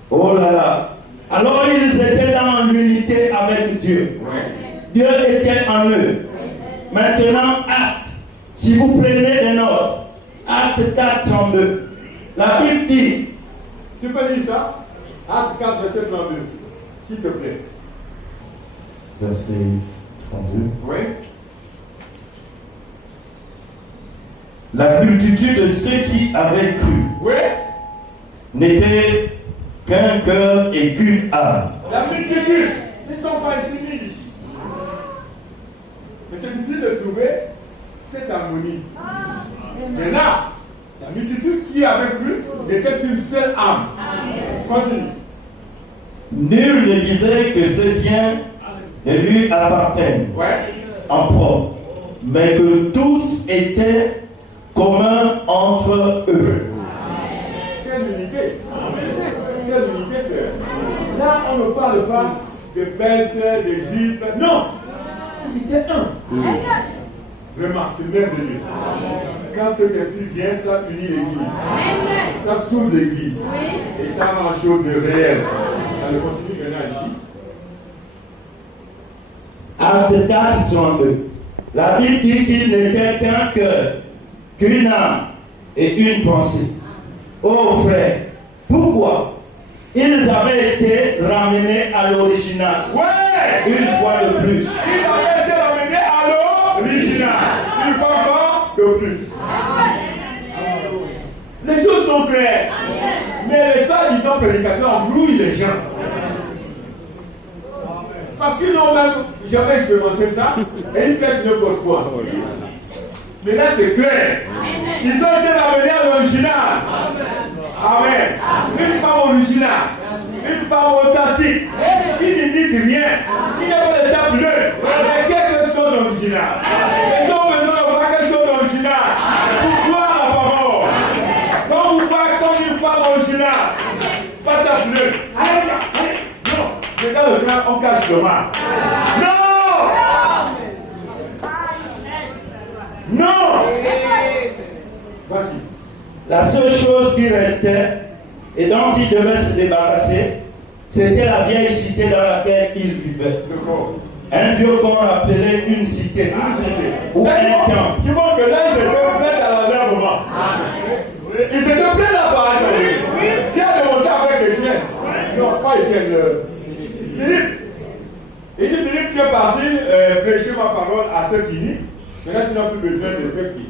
Oh là là. Alors ils étaient dans l'unité avec Dieu. Oui. Dieu était en eux. Maintenant, acte. Si vous prenez des notes, acte 4, 32. La Bible dit, Tu peux lire ça? Acte 4, verset 32. S'il te plaît. Verset 32. Oui. La multitude de ceux qui avaient cru Oui. n'était qu'un cœur et qu'une âme. La multitude. Ils ne sont pas ici, ici. Mais c'est difficile de trouver cette harmonie. Mais là, la multitude qui avait cru n'était qu'une seule âme. Continue. Nul ne disait que ces biens ne lui appartiennent Ouais. en propre, mais que tous étaient communs entre eux. Quelle unité. Quelle unité, c'est. Là, on ne parle pas de Perses, des Juifs. Non. Ils étaient un. Vraiment, c'est merveilleux. Quand cet esprit vient, ça unit l'église. Ça sauve l'église. Et ça rend les choses de réelles. Allez, continue maintenant ici. Acte 4, 32. La Bible dit qu'il n'était qu'un cœur, qu'une âme et une pensée. Oh frère, pourquoi ils avaient été ramenés à l'original? Ouais! Une fois de plus. Ils avaient été ramenés à l'original. Une fois encore de plus. Les choses sont claires. Mais les soi-disant prédicateurs brouillent les gens. Parce qu'ils n'ont même jamais expérimenté ça et ils prêchent n'importe quoi. Mais là c'est clair. Ils ont été ramenés à l'original. Amen. Une femme originale, une femme authentique, qui n'imite rien, qui n'a pas de tableau, mais quelque chose d'original. Ils ont besoin de voir quelque chose d'original pour voir la parole. Quand vous voyez comme une femme originale, pas tableau. Non, mais dans le cas, on cache le mal. Non! Non! Vas-y. La seule chose qui restait et dont il devait se débarrasser, c'était la vieille cité dans laquelle il vivait. Un vieux corps appelé une cité ou un temple. Qui montre que là, ils étaient prêts à la même moment. Ils étaient prêts là par exemple. Qui a démontré avec Étienne? Non, pas Étienne. Philippe. Il dit Philippe, tu es parti prêcher ma parole à ceux qui disent. Maintenant, tu n'as plus besoin de peuple.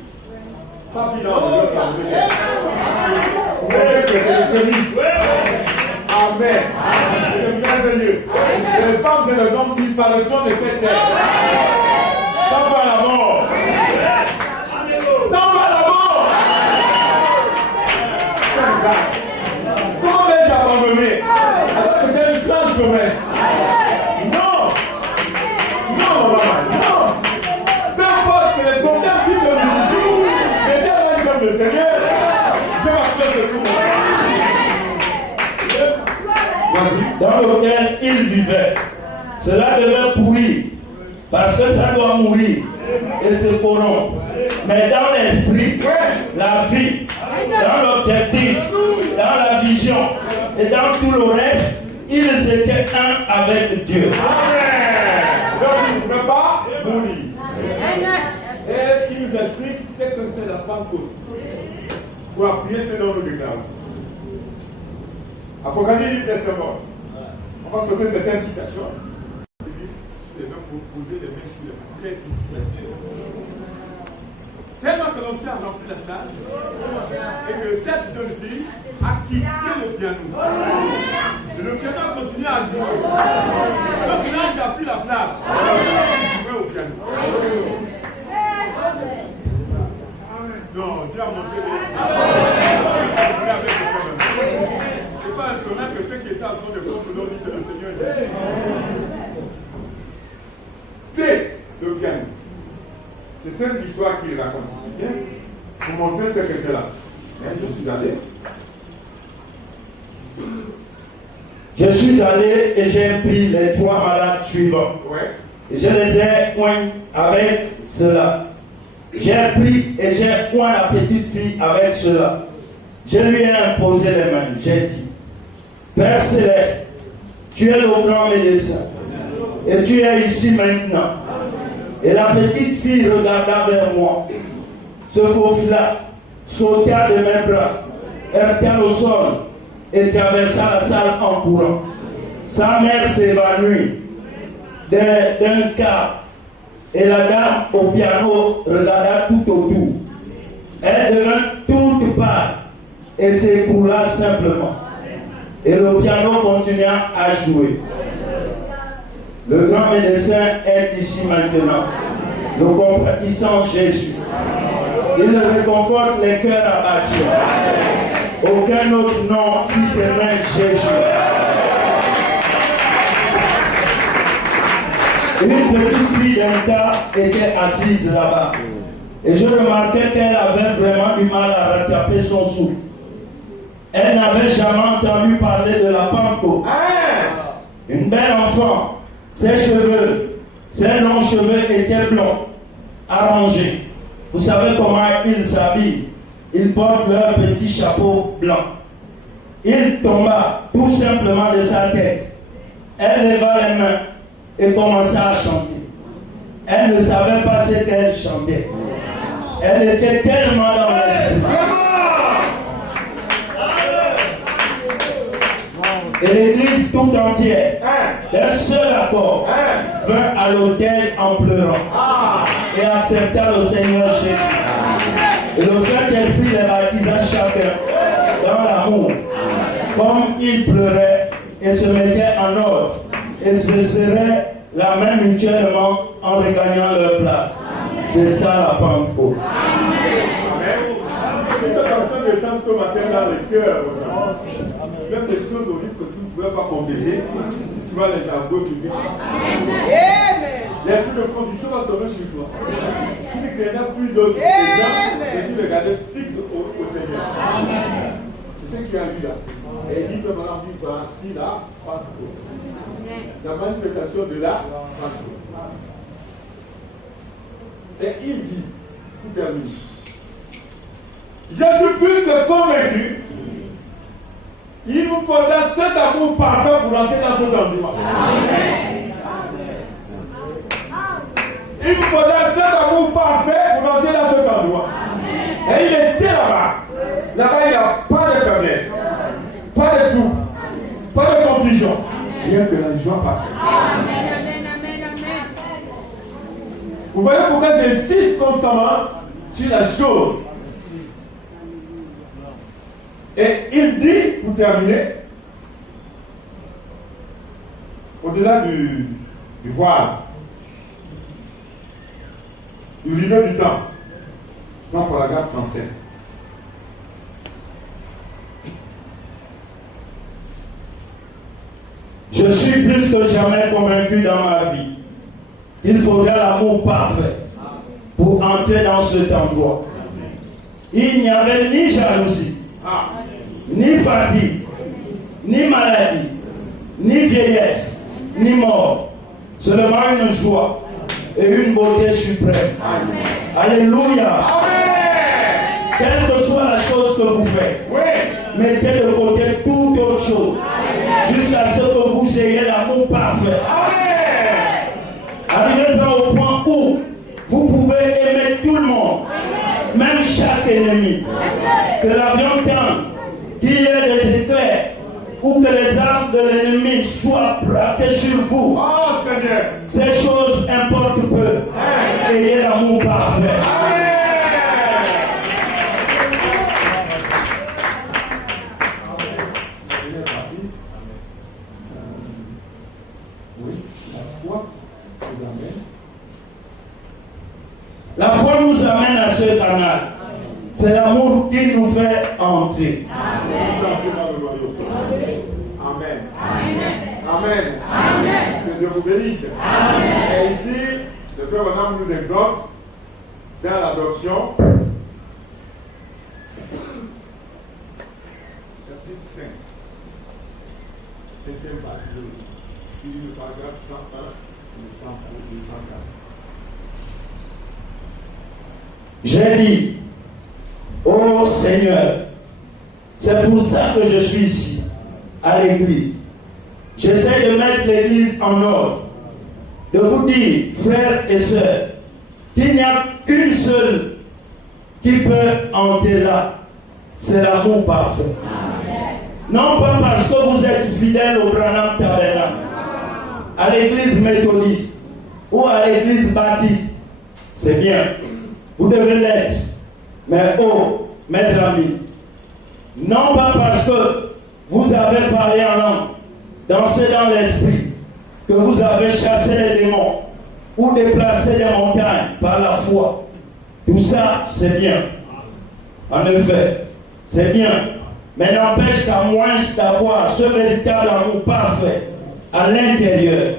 Pas plus dans le c'est le prémisse. Amen. C'est merveilleux. Les femmes et les hommes disparaîtront de cette terre. Sans pas la mort. Sans pas la mort. Comment vais-je abandonner alors que c'est une grande promesse? Non. Non, maman. Non. Peu importe que les problèmes qui sont visibles, l'éternel chef le Seigneur, je m'appelle de tout. Dans lequel il vivait. Cela devait pourrir, parce que ça doit mourir et se corrompre. Mais dans l'esprit, la vie, dans l'objectif, dans la vision et dans tout le reste, ils étaient un avec Dieu. Amen. Donc il ne peut pas mourir. Et il nous explique ce que c'est la Pentecôte. Pour appuyer ce dont nous déclarons. Apocalypse du Testament. On va sauter certaines citations. Et même pour poser les mains sur la tête ici. Tellement que l'homme a rempli la salle, et que cette jeune fille a quitté le piano. Et le piano continue à jouer. Donc là, il n'a plus la place. Il jouait au piano. Non, Dieu a montré c'est pas étonnant que ceux qui étaient à son époque aujourd'hui, c'est le Seigneur Jésus. Dès le piano. C'est cette histoire qu'il raconte ici bien pour montrer ce que c'est là. Je suis allé. Je suis allé et j'ai pris les 3 malades suivants. Ouais. Et je les ai oints avec cela. J'ai pris et j'ai oint la petite fille avec cela. Je lui ai imposé les mains. J'ai dit, Père Céleste, tu es le grand médecin. Et tu es ici maintenant. Et la petite fille regarda vers moi, se faufila, sauta de mes bras, heurta au sol et traversa la salle en courant. Sa mère s'évanouit d'un quart et la dame au piano regarda tout autour. Elle devint toute pâle et s'écroula simplement. Et le piano continua à jouer. Le grand médecin est ici maintenant, le compatissant Jésus. Il réconforte les cœurs abattus. Aucun autre nom si ce n'est Jésus. Une petite fille d'un tas était assise là-bas. Et je remarquais qu'elle avait vraiment du mal à rattraper son souffle. Elle n'avait jamais entendu parler de la Pentecôte. Une belle enfant. Ses longs cheveux étaient blonds, arrangés. Vous savez comment ils s'habillent. Ils portent leur petit chapeau blanc. Il tomba tout simplement de sa tête. Elle leva les mains et commença à chanter. Elle ne savait pas ce qu'elle chantait. Elle était tellement dans l'esprit. Et l'église tout entière, d'un seul accord, vint à l'autel en pleurant et accepta le Seigneur Jésus. Et le Saint-Esprit les baptisa chacun dans l'amour, comme ils pleuraient et se mettaient en ordre et se serraient la main mutuellement en regagnant leur place. C'est ça la Pentecôte. Amen. Que cette action descende ce matin dans le cœur. Même des choses horribles que tu ne pouvais pas confesser, tu vas les avouer publiquement. L'esprit de conviction va tomber sur toi. Tu ne craignais plus d'autres gens et tu les gardais fixes au Seigneur. C'est ce qu'il a lu là. Et il dit que maintenant, voici la Pentecôte. La manifestation de la Pentecôte. Et il dit, tout termine. Je suis plus que convaincu. Il nous faudra cet amour parfait pour entrer dans cet endroit. Il nous faudra cet amour parfait pour entrer dans cet endroit. Et il était là-bas. Là-bas, il n'y a pas de faiblesse, pas de flou, pas de confusion. Rien que la joie parfaite. Vous voyez pourquoi j'insiste constamment sur la chose. Et il dit, pour terminer, au-delà du voile, du rideau du temps, non pour la garde française. Je suis plus que jamais convaincu dans ma vie qu'il faudra l'amour parfait pour entrer dans cet endroit. Il n'y avait ni jalousie, ni fatigue, ni maladie, ni vieillesse, ni mort. Seulement une joie et une beauté suprême. Amen. Alléluia. Amen. Quelle que soit la chose que vous faites, mettez de côté toute autre chose jusqu'à ce que vous ayez l'amour parfait. Arrivez-en au point où vous pouvez aimer tout le monde, même chaque ennemi. Que l'avion tente, qu'il y ait des éclairs ou que les armes de l'ennemi soient braquées sur vous. Oh, Seigneur. Ces choses importent peu. Ayez l'amour parfait. La foi nous amène à ce canal. C'est l'amour qui nous fait entrer. Amen. Amen. Amen. Que Dieu vous bénisse. Et ici, le frère Madame nous exhorte dans l'adoption. Chapitre 5. 5e partie. Le paragraphe 101 et 104. J'ai dit, ô Seigneur, c'est pour ça que je suis ici, à l'église. J'essaie de mettre l'église en ordre, de vous dire, frères et sœurs, qu'il n'y a qu'une seule qui peut entrer là, c'est l'amour parfait. Non pas parce que vous êtes fidèle au Branham Tabernacle, à l'église méthodiste ou à l'église baptiste. C'est bien. Vous devez l'être. Mais oh, mes amis, non pas parce que vous avez parlé en langue, dansé dans l'esprit, que vous avez chassé les démons ou déplacé les montagnes par la foi. Tout ça, c'est bien. En effet, c'est bien. Mais n'empêche qu'à moins d'avoir ce véritable amour parfait à l'intérieur.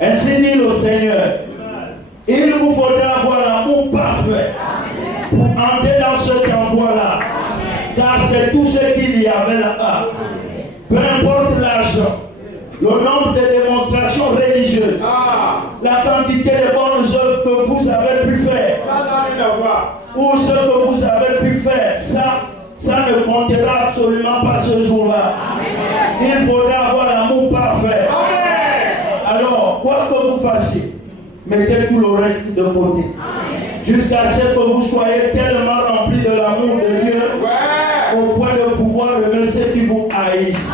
Ainsi dit le Seigneur, il vous faudra avoir l'amour parfait pour entrer dans cet endroit-là. Car c'est tout ce qu'il y avait là-bas. Peu importe l'argent, le nombre de démonstrations religieuses, la quantité de bonnes œuvres que vous avez pu faire, ou ce que vous avez pu faire, ça ne comptera absolument pas ce jour-là. Il faudra avoir l'amour parfait. Alors, quoi que vous fassiez, mettez tout le reste de côté. Jusqu'à ce que vous soyez tellement remplis de l'amour de Dieu, au point de pouvoir aimer ceux qui vous haïssent.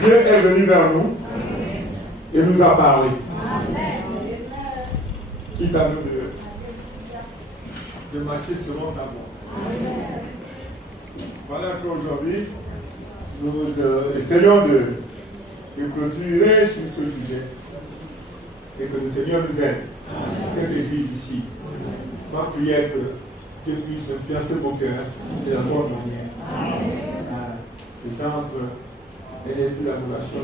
Dieu est venu vers nous et nous a parlé. Quitte à nous de marcher selon sa voie. Voilà qu'aujourd'hui, nous essayons de clôturer sur ce sujet et que le Seigneur nous aide. Cette église ici, ma prière que Dieu puisse influencer vos cœurs de la bonne manière. Les entre et l'esprit d'adoration.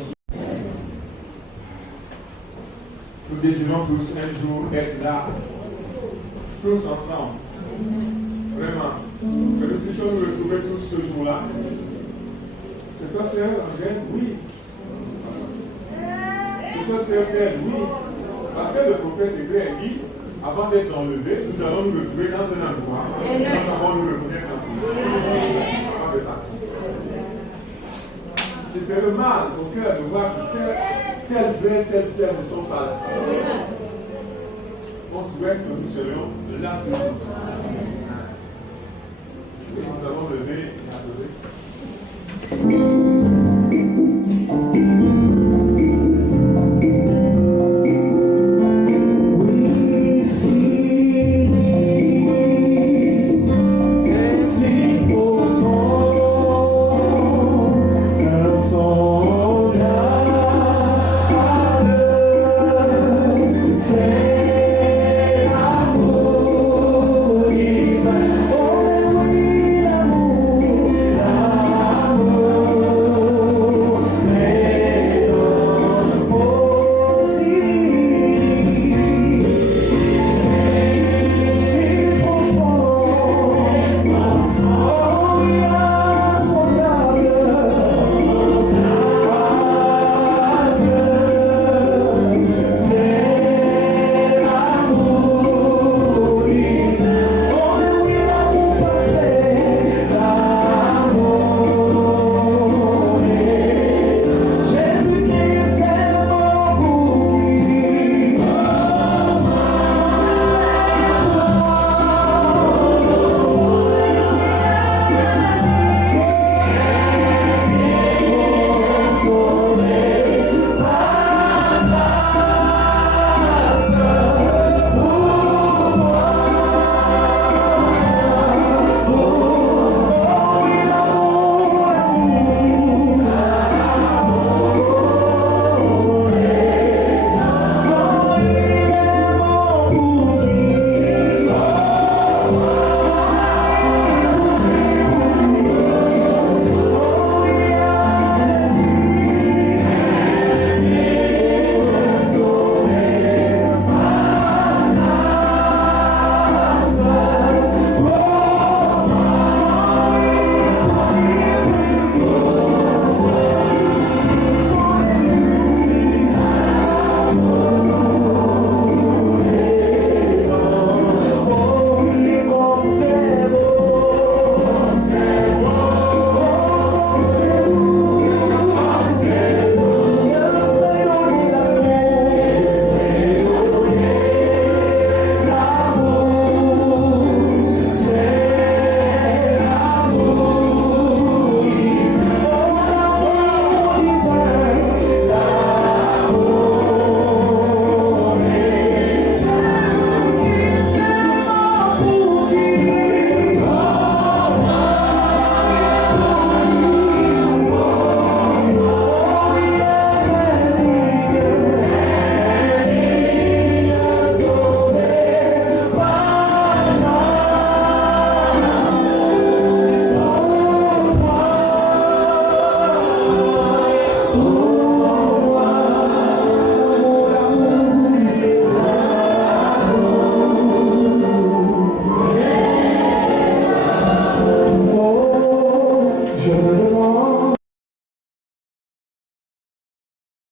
Nous désirons tous un jour être là, tous ensemble. Vraiment. Que nous puissions nous retrouver tous ce jour-là. C'est toi, sœur Angèle? Oui. C'est toi, sœur Pierre? Oui. Parce que le prophète Hébreu dit, avant d'être enlevés, nous allons nous retrouver dans un endroit. Nous allons nous reconnaître en tout. Avant de partir. C'est le mal au cœur de voir que tel vrai, tel ciel ne sont pas là. On souhaite que nous serions là ce jour.